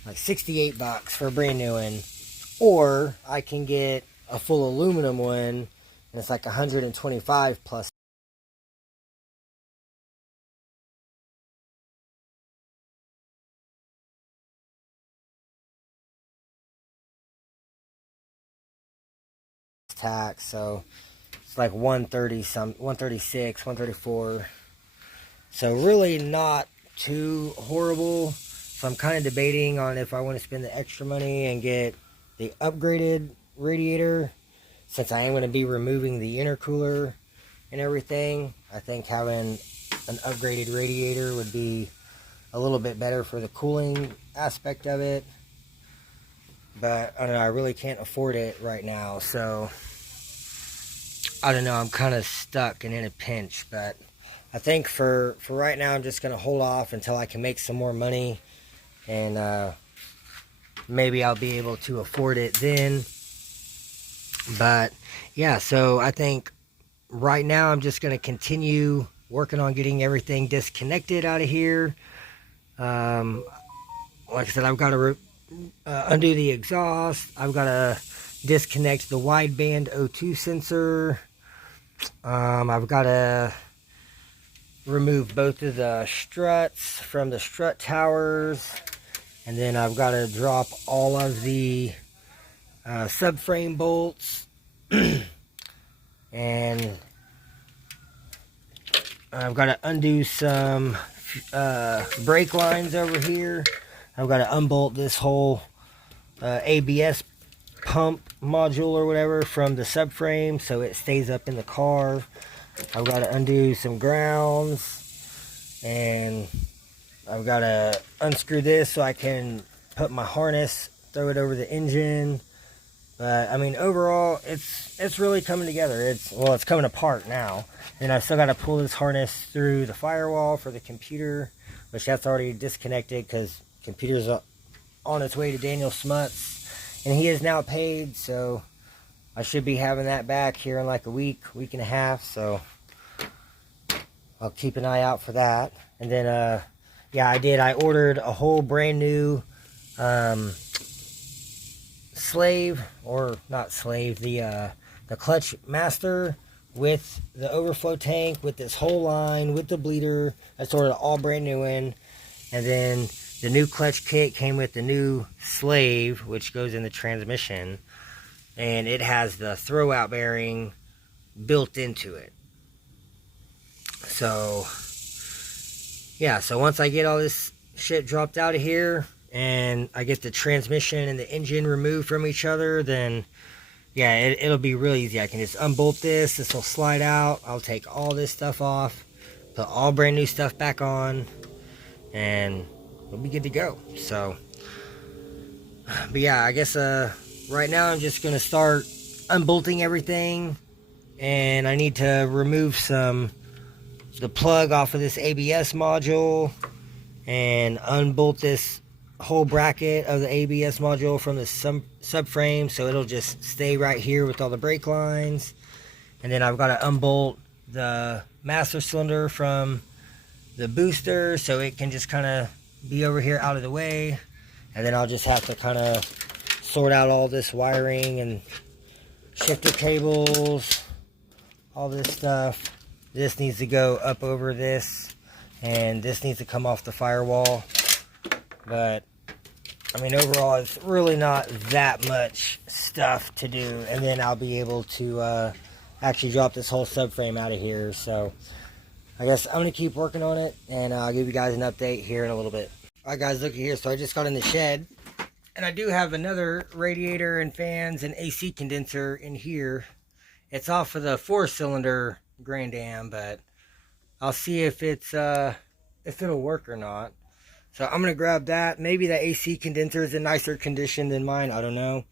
Like $68 for a brand new one. Or I can get a full aluminum one, and it's like $125 plus tax. So it's like 130 some, 136, 134. So really not too horrible. So I'm kind of debating on if I want to spend the extra money and get the upgraded radiator, since I am going to be removing the intercooler and everything. I think having an upgraded radiator would be a little bit better for the cooling aspect of it. But I don't know, I really can't afford it right now, so I don't know, I'm kind of stuck and in a pinch. But I think for right now, I'm just going to hold off until I can make some more money, and maybe I'll be able to afford it then. But yeah, so I think right now I'm just going to continue working on getting everything disconnected out of here. Like I said, I've got to undo the exhaust. I've got to disconnect the wideband O2 sensor. I've got to remove both of the struts from the strut towers, and then I've got to drop all of the subframe bolts, and I've got to undo some brake lines over here. I've got to unbolt this whole ABS pump module or whatever from the subframe so it stays up in the car. I've got to undo some grounds, and I've got to unscrew this so I can put my harness, throw it over the engine. But I mean, overall, it's really coming together. It's coming apart now, and I've still got to pull this harness through the firewall for the computer, which that's already disconnected because computer's on its way to Daniel Smuts, and he is now paid, so I should be having that back here in like a week and a half. So I'll keep an eye out for that. And then yeah, I ordered a whole brand new slave, or not slave, the clutch master with the overflow tank, with this whole line, with the bleeder. I ordered all brand new in. And then the new clutch kit came with the new slave, which goes in the transmission, and it has the throwout bearing built into it. So yeah, so once I get all this shit dropped out of here and I get the transmission and the engine removed from each other, then yeah, it'll be real easy. I can just unbolt this. This will slide out. I'll take all this stuff off, put all brand new stuff back on, and we'll be good to go. So, but yeah, I guess right now I'm just gonna start unbolting everything, and I need to remove the plug off of this ABS module and unbolt this whole bracket of the ABS module from the subframe, so it'll just stay right here with all the brake lines. And then I've got to unbolt the master cylinder from the booster so it can just kind of be over here out of the way. And then I'll just have to kind of sort out all this wiring and shifter cables, all this stuff. This needs to go up over this, and this needs to come off the firewall. But I mean, overall, it's really not that much stuff to do, and then I'll be able to actually drop this whole subframe out of here. So I guess I'm gonna keep working on it, and I'll give you guys an update here in a little bit. All right, guys, look here. So I just got in the shed, and I do have another radiator and fans and AC condenser in here. It's off of the 4-cylinder Grand Am, but I'll see if it'll work or not. So I'm gonna grab that. Maybe the AC condenser is in nicer condition than mine, I don't know,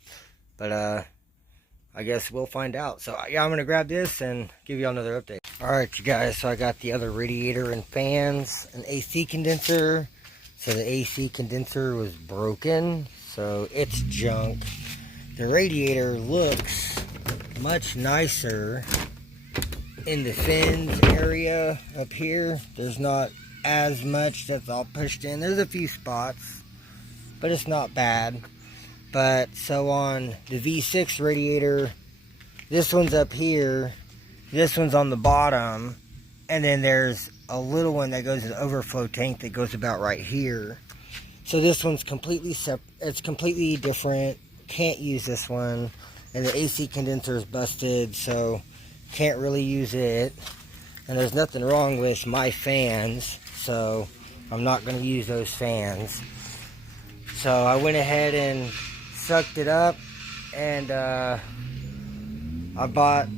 but I guess we'll find out. So yeah, I'm gonna grab this and give you another update. All right, you guys, so I got the other radiator and fans, an AC condenser. So the AC condenser was broken, so it's junk. The radiator looks much nicer in the fins area up here. There's not as much that's all pushed in. There's a few spots, but it's not bad. But so on the V6 radiator, this one's up here, this one's on the bottom, and then there's a little one that goes to the overflow tank that goes about right here. So this one's completely separate. It's completely different. Can't use this one. And the AC condenser is busted, so can't really use it. And there's nothing wrong with my fans, so I'm not going to use those fans. So I went ahead and sucked it up, and I bought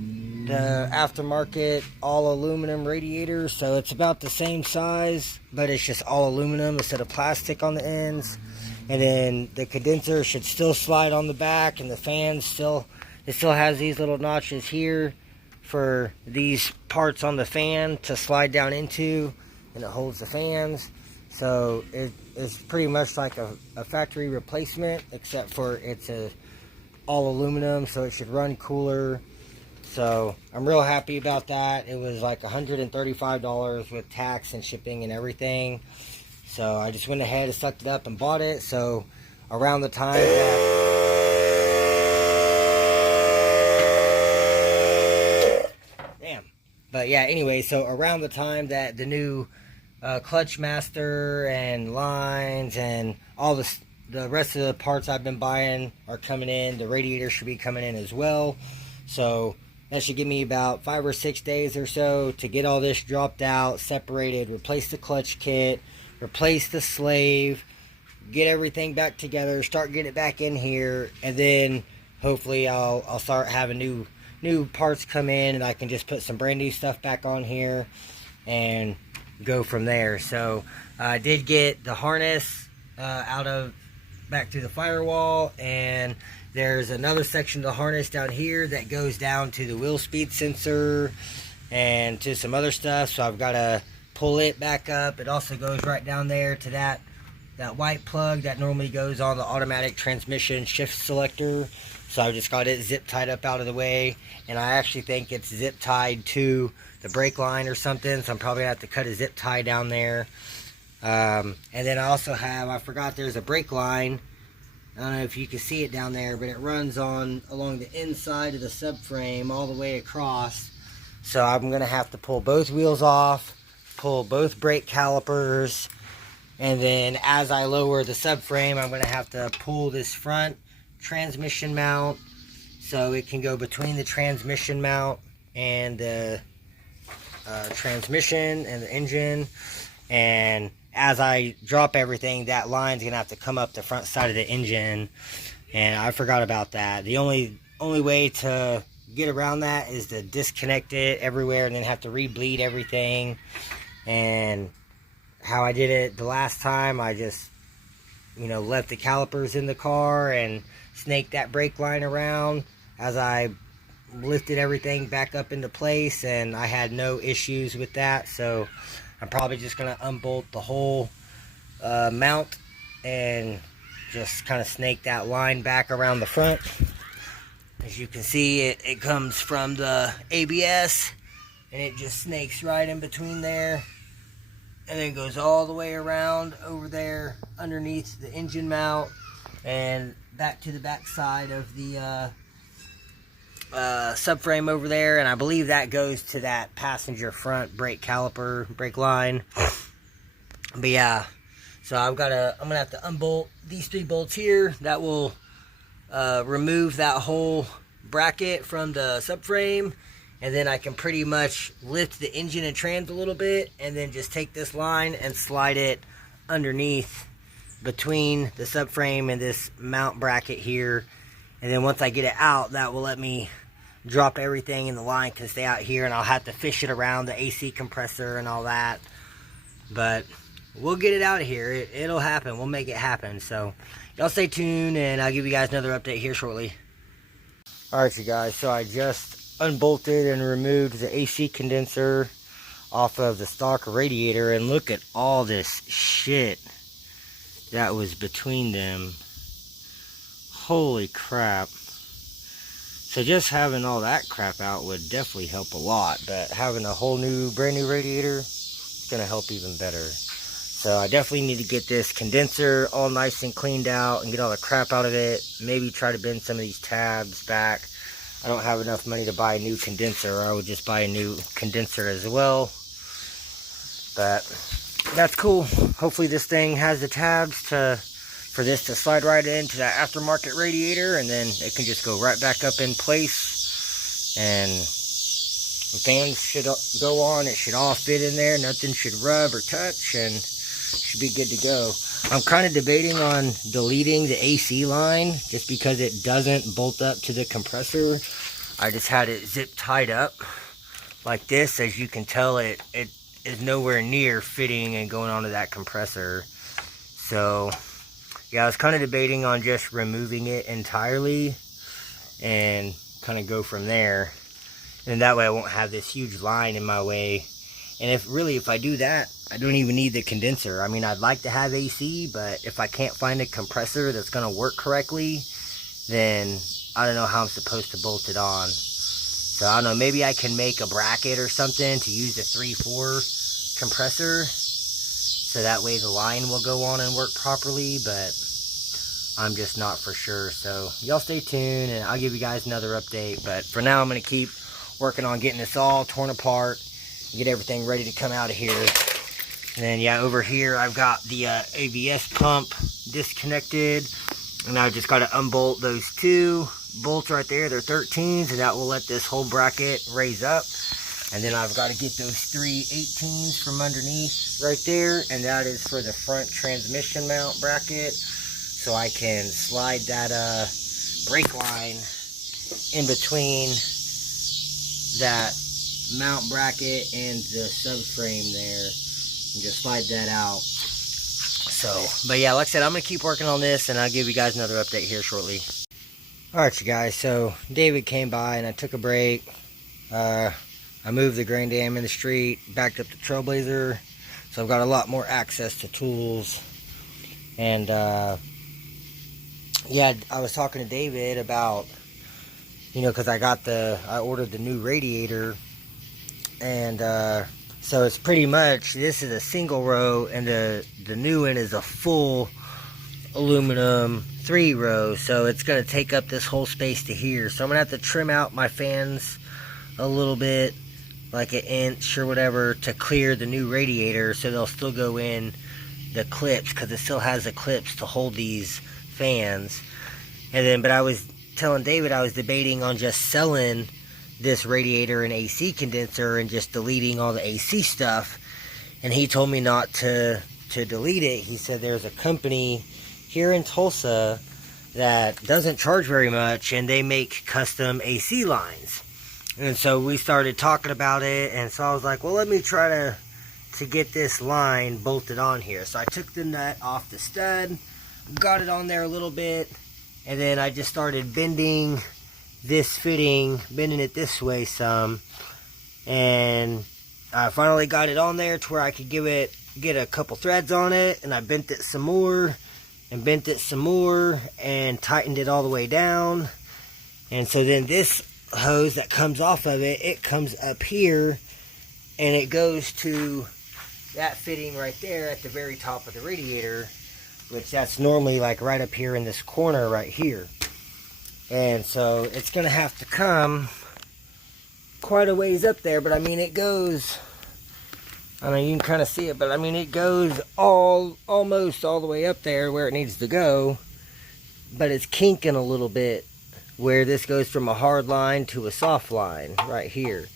the aftermarket all aluminum radiator. So it's about the same size, but it's just all aluminum instead of plastic on the ends. And then the condenser should still slide on the back, and the fans still has these little notches here for these parts on the fan to slide down into, and it holds the fans. So it's pretty much like a factory replacement, except for it's all aluminum, so it should run cooler. So I'm real happy about that. It was like $135 with tax and shipping and everything. So I just went ahead and sucked it up and bought it. So around the time that... Damn. But yeah, anyway, so around the time that the new clutch master and lines and all the rest of the parts I've been buying are coming in, the radiator should be coming in as well. So that should give me about 5 or 6 days or so to get all this dropped out, separated, replace the clutch kit, replace the slave, get everything back together, start getting it back in here, and then hopefully I'll start having new new parts come in, and I can just put some brand new stuff back on here and go from there. So I did get the harness back through the firewall, and there's another section of the harness down here that goes down to the wheel speed sensor and to some other stuff, so I've got to pull it back up. It also goes right down there to that white plug that normally goes on the automatic transmission shift selector. So I just got it zip tied up out of the way, and I actually think it's zip tied to the brake line or something, so I'm probably gonna have to cut a zip tie down there. And then I also have, I forgot there's a brake line. I don't know if you can see it down there, but it runs along the inside of the subframe all the way across. So I'm gonna have to pull both wheels off, pull both brake calipers, and then as I lower the subframe, I'm gonna have to pull this front transmission mount so it can go between the transmission mount and the transmission and the engine. And as I drop everything, that line's gonna have to come up the front side of the engine, and I forgot about that. The only way to get around that is to disconnect it everywhere and then have to re-bleed everything. And how I did it the last time, I just left the calipers in the car and snaked that brake line around as I lifted everything back up into place, and I had no issues with that. So I'm probably just going to unbolt the whole mount and just kind of snake that line back around the front. As you can see, it comes from the ABS, and it just snakes right in between there, and then goes all the way around over there underneath the engine mount and back to the back side of the subframe over there. And I believe that goes to that passenger front brake caliper, brake line. But yeah, so I'm gonna have to unbolt these 3 bolts here. That will remove that whole bracket from the subframe, and then I can pretty much lift the engine and trans a little bit, and then just take this line and slide it underneath between the subframe and this mount bracket here. And then once I get it out, that will let me drop everything, and the line can stay out here, and I'll have to fish it around the AC compressor and all that. But we'll get it out of here. It'll happen. We'll make it happen. So y'all stay tuned, and I'll give you guys another update here shortly. Alright, you guys, so I just unbolted and removed the AC condenser off of the stock radiator, and look at all this shit that was between them. Holy crap. So just having all that crap out would definitely help a lot, but having a whole brand new radiator is going to help even better. So I definitely need to get this condenser all nice and cleaned out and get all the crap out of it. Maybe try to bend some of these tabs back. I don't have enough money to buy a new condenser, or I would just buy a new condenser as well. But that's cool. Hopefully this thing has the tabs for this to slide right into that aftermarket radiator, and then it can just go right back up in place, and the fans should go on. It should all fit in there. Nothing should rub or touch, and should be good to go. I'm kind of debating on deleting the AC line just because it doesn't bolt up to the compressor. I just had it zip tied up like this. As you can tell, it is nowhere near fitting and going onto that compressor. So yeah, I was kind of debating on just removing it entirely and kind of go from there. And that way I won't have this huge line in my way. And if I do that, I don't even need the condenser. I mean, I'd like to have AC, but if I can't find a compressor that's going to work correctly, then I don't know how I'm supposed to bolt it on. So I don't know, maybe I can make a bracket or something to use the 3/4 compressor, so that way the line will go on and work properly, but I'm just not for sure. So y'all stay tuned, and I'll give you guys another update. But for now, I'm going to keep working on getting this all torn apart, get everything ready to come out of here. And then yeah, over here I've got the ABS pump disconnected, and I just got to unbolt those 2 bolts right there. They're 13s, and that will let this whole bracket raise up. And then I've got to get those 3 18s from underneath right there, and that is for the front transmission mount bracket, so I can slide that brake line in between that mount bracket and the subframe there, and just slide that out. So, but yeah, like I said, I'm going to keep working on this, and I'll give you guys another update here shortly. Alright, you guys, so David came by, and I took a break. I moved the grain dam in the street, backed up the Trailblazer, so I've got a lot more access to tools. And, yeah, I was talking to David about, you know, because I ordered the new radiator, and, so it's pretty much, this is a single row, and the new one is a full aluminum 3-row, so it's going to take up this whole space to here. So I'm going to have to trim out my fans a little bit, like an inch or whatever, to clear the new radiator, so they'll still go in the clips, because it still has the clips to hold these fans. And then, but I was telling David I was debating on just selling this radiator and AC condenser and just deleting all the AC stuff, and he told me not to delete it. He said there's a company here in Tulsa that doesn't charge very much, and they make custom AC lines. And so we started talking about it, and so I was like, well, let me try to get this line bolted on here. So I took the nut off the stud, got it on there a little bit, and then I just started bending this fitting, bending it this way some, and I finally got it on there to where I could get a couple threads on it, and I bent it some more, and bent it some more, and tightened it all the way down. And so then this hose that comes off of it, it comes up here, and it goes to that fitting right there at the very top of the radiator, which that's normally like right up here in this corner right here. And so it's going to have to come quite a ways up there, but I mean it goes, I mean you can kind of see it, but I mean it goes almost all the way up there where it needs to go, but it's kinking a little bit where this goes from a hard line to a soft line right here.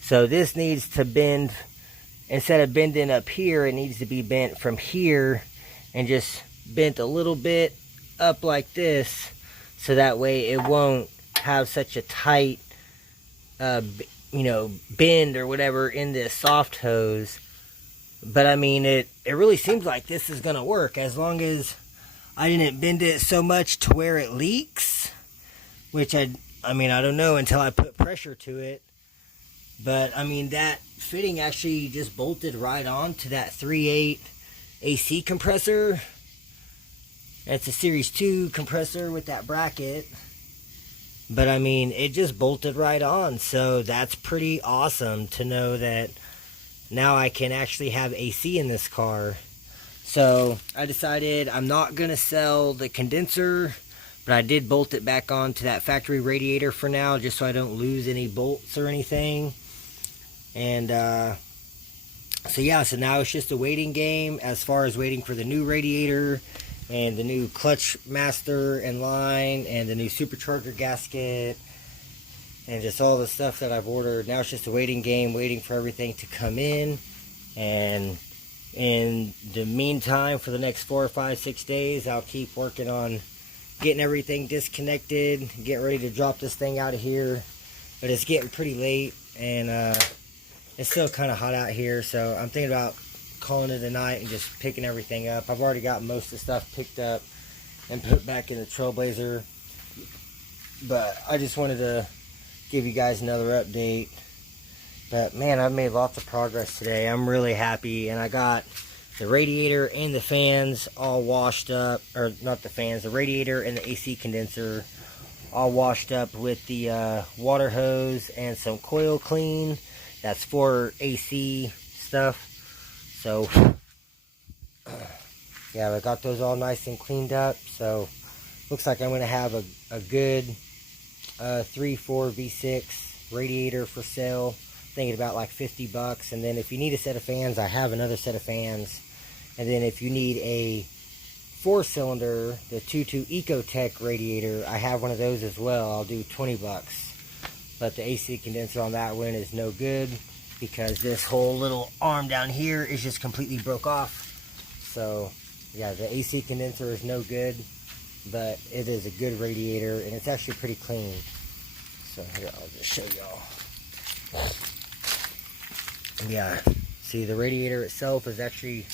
So this needs to bend, instead of bending up here, it needs to be bent from here and just bent a little bit up like this, so that way it won't have such a tight, you know, bend or whatever in this soft hose. But I mean, it really seems like this is going to work, as long as I didn't bend it so much to where it leaks, which I mean, I don't know until I put pressure to it. But I mean, that fitting actually just bolted right on to that 3/8 AC compressor. It's a Series 2 compressor with that bracket. But I mean, it just bolted right on. So that's pretty awesome to know that now I can actually have AC in this car. So I decided I'm not going to sell the condenser, but I did bolt it back on to that factory radiator for now, just so I don't lose any bolts or anything. And so yeah, so now it's just a waiting game as far as waiting for the new radiator and the new clutch master and line and the new supercharger gasket and just all the stuff that I've ordered. Now it's just a waiting game, waiting for everything to come in. And in the meantime, for the next 4 or 5, 6 days, I'll keep working on getting everything disconnected, get ready to drop this thing out of here. But it's getting pretty late, and it's still kind of hot out here, so I'm thinking about calling it a night and just picking everything up. I've already got most of the stuff picked up and put back in the Trailblazer, but I just wanted to give you guys another update. But man, I've made lots of progress today. I'm really happy, and I got the radiator and the fans all washed up, or not the fans, the radiator and the AC condenser all washed up with the water hose and some coil clean. That's for AC stuff. So yeah, I got those all nice and cleaned up. So looks like I'm going to have a good 3.4 V6 radiator for sale. Thinking about like $50. And then if you need a set of fans, I have another set of fans. And then if you need a 4-cylinder, the 2.2 Ecotech radiator, I have one of those as well. I'll do $20. But the AC condenser on that one is no good, because this whole little arm down here is just completely broke off. So yeah, the AC condenser is no good, but it is a good radiator, and it's actually pretty clean. So here, I'll just show y'all. Yeah, see, the radiator itself is actually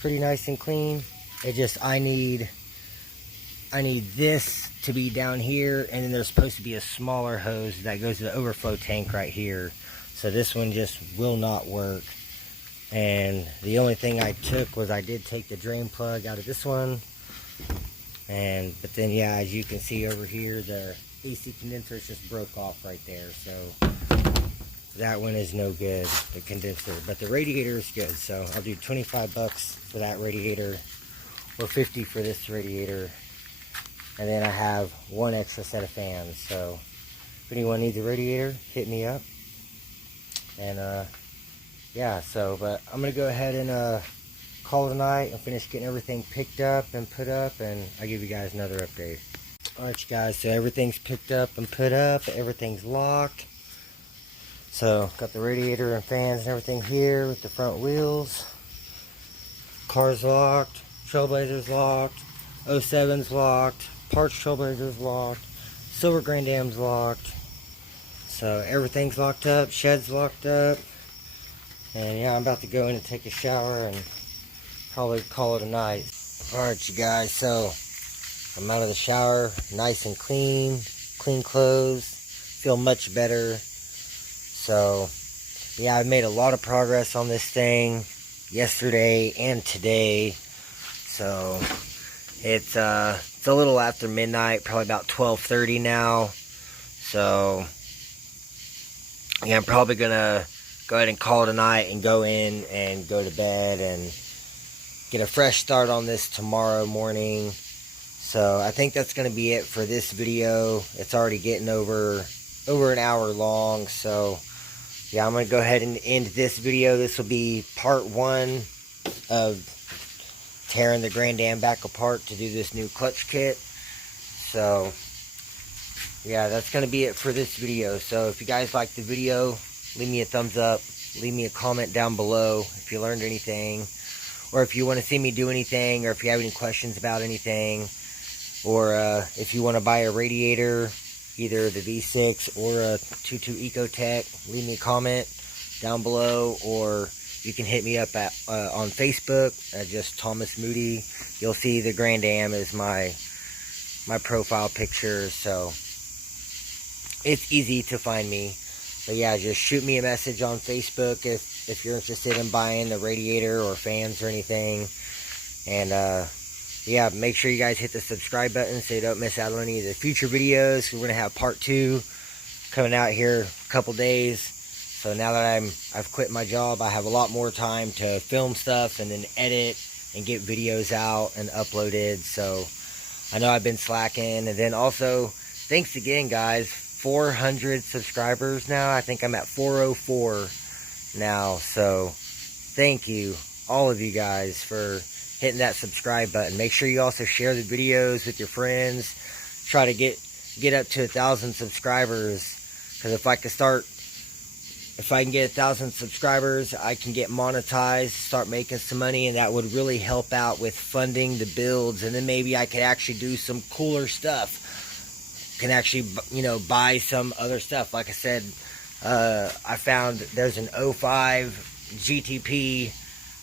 pretty nice and clean. It just, I need this to be down here, and then there's supposed to be a smaller hose that goes to the overflow tank right here. So this one just will not work. And the only thing I took was, I did take the drain plug out of this one. But then, yeah, as you can see over here, the AC condenser just broke off right there. So that one is no good, the condenser. But the radiator is good. So I'll do 25 bucks for that radiator, or 50 for this radiator. And then I have one extra set of fans. So if anyone needs a radiator, hit me up. And yeah, so, but I'm going to go ahead and call it a night and finish getting everything picked up and put up, and I'll give you guys another update. Alright, you guys, so everything's picked up and put up, everything's locked. So, got the radiator and fans and everything here with the front wheels. Car's locked, Trailblazer's locked, 07's locked, Parts Trailblazer's locked, Silver Grand Dam's locked. So everything's locked up, shed's locked up. And yeah, I'm about to go in and take a shower and probably call it a night. Alright, you guys, so I'm out of the shower, nice and clean clothes, feel much better. So yeah, I've made a lot of progress on this thing yesterday and today. So it's a little after midnight, probably about 12:30 now. So yeah, I'm probably gonna go ahead and call it a night and go in and go to bed and get a fresh start on this tomorrow morning. So I think that's going to be it for this video. It's already getting over an hour long. So yeah, I'm going to go ahead and end this video. This will be part 1 of tearing the Grand Dam back apart to do this new clutch kit. So yeah, that's going to be it for this video. So if you guys liked the video, leave me a thumbs up, leave me a comment down below if you learned anything, or if you want to see me do anything, or if you have any questions about anything, or if you want to buy a radiator, either the V6 or a 22 Ecotech, leave me a comment down below, or you can hit me up at on Facebook at just Thomas Moody. You'll see the Grand Dam is my profile picture, so it's easy to find me. But yeah, just shoot me a message on Facebook if you're interested in buying the radiator or fans or anything. And yeah, make sure you guys hit the subscribe button so you don't miss out on any of the future videos. We're going to have part 2 coming out here a couple days. So now that I've quit my job, I have a lot more time to film stuff and then edit and get videos out and uploaded. So I know I've been slacking. And then also, thanks again, guys. 400 subscribers now. I think I'm at 404 now. So thank you, all of you guys, for hitting that subscribe button. Make sure you also share the videos with your friends. Try to get up to 1,000 subscribers, because if I can get 1,000 subscribers, I can get monetized, start making some money, and that would really help out with funding the builds. And then maybe I could actually do some cooler stuff. Can actually, you know, buy some other stuff. Like I said, I found there's an 05 GTP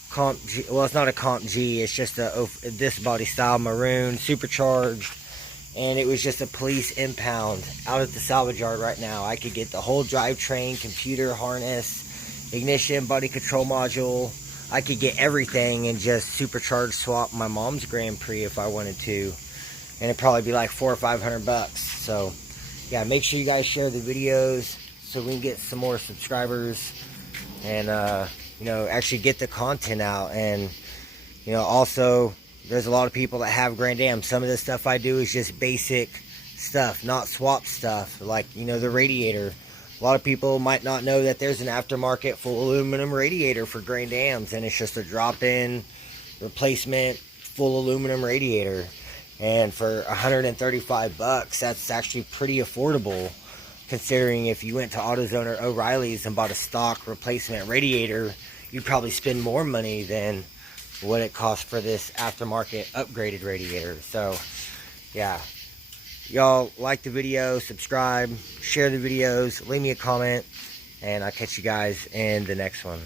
Comp G. Well, it's not a Comp G, it's just this body style maroon supercharged, and it was just a police impound out at the salvage yard right now. I could get the whole drivetrain, computer, harness, ignition, body control module. I could get everything and just supercharge swap my mom's Grand Prix if I wanted to. And it'd probably be like $400 or $500. So yeah, make sure you guys share the videos so we can get some more subscribers, and you know, actually get the content out. And you know, also, there's a lot of people that have Grand Dam. Some of the stuff I do is just basic stuff, not swap stuff, like, you know, the radiator. A lot of people might not know that there's an aftermarket full aluminum radiator for Grand Dams, and it's just a drop-in replacement full aluminum radiator. And for 135 bucks, that's actually pretty affordable, considering if you went to AutoZone or O'Reilly's and bought a stock replacement radiator, you'd probably spend more money than what it costs for this aftermarket upgraded radiator. So yeah, y'all like the video, subscribe, share the videos, leave me a comment, and I'll catch you guys in the next one.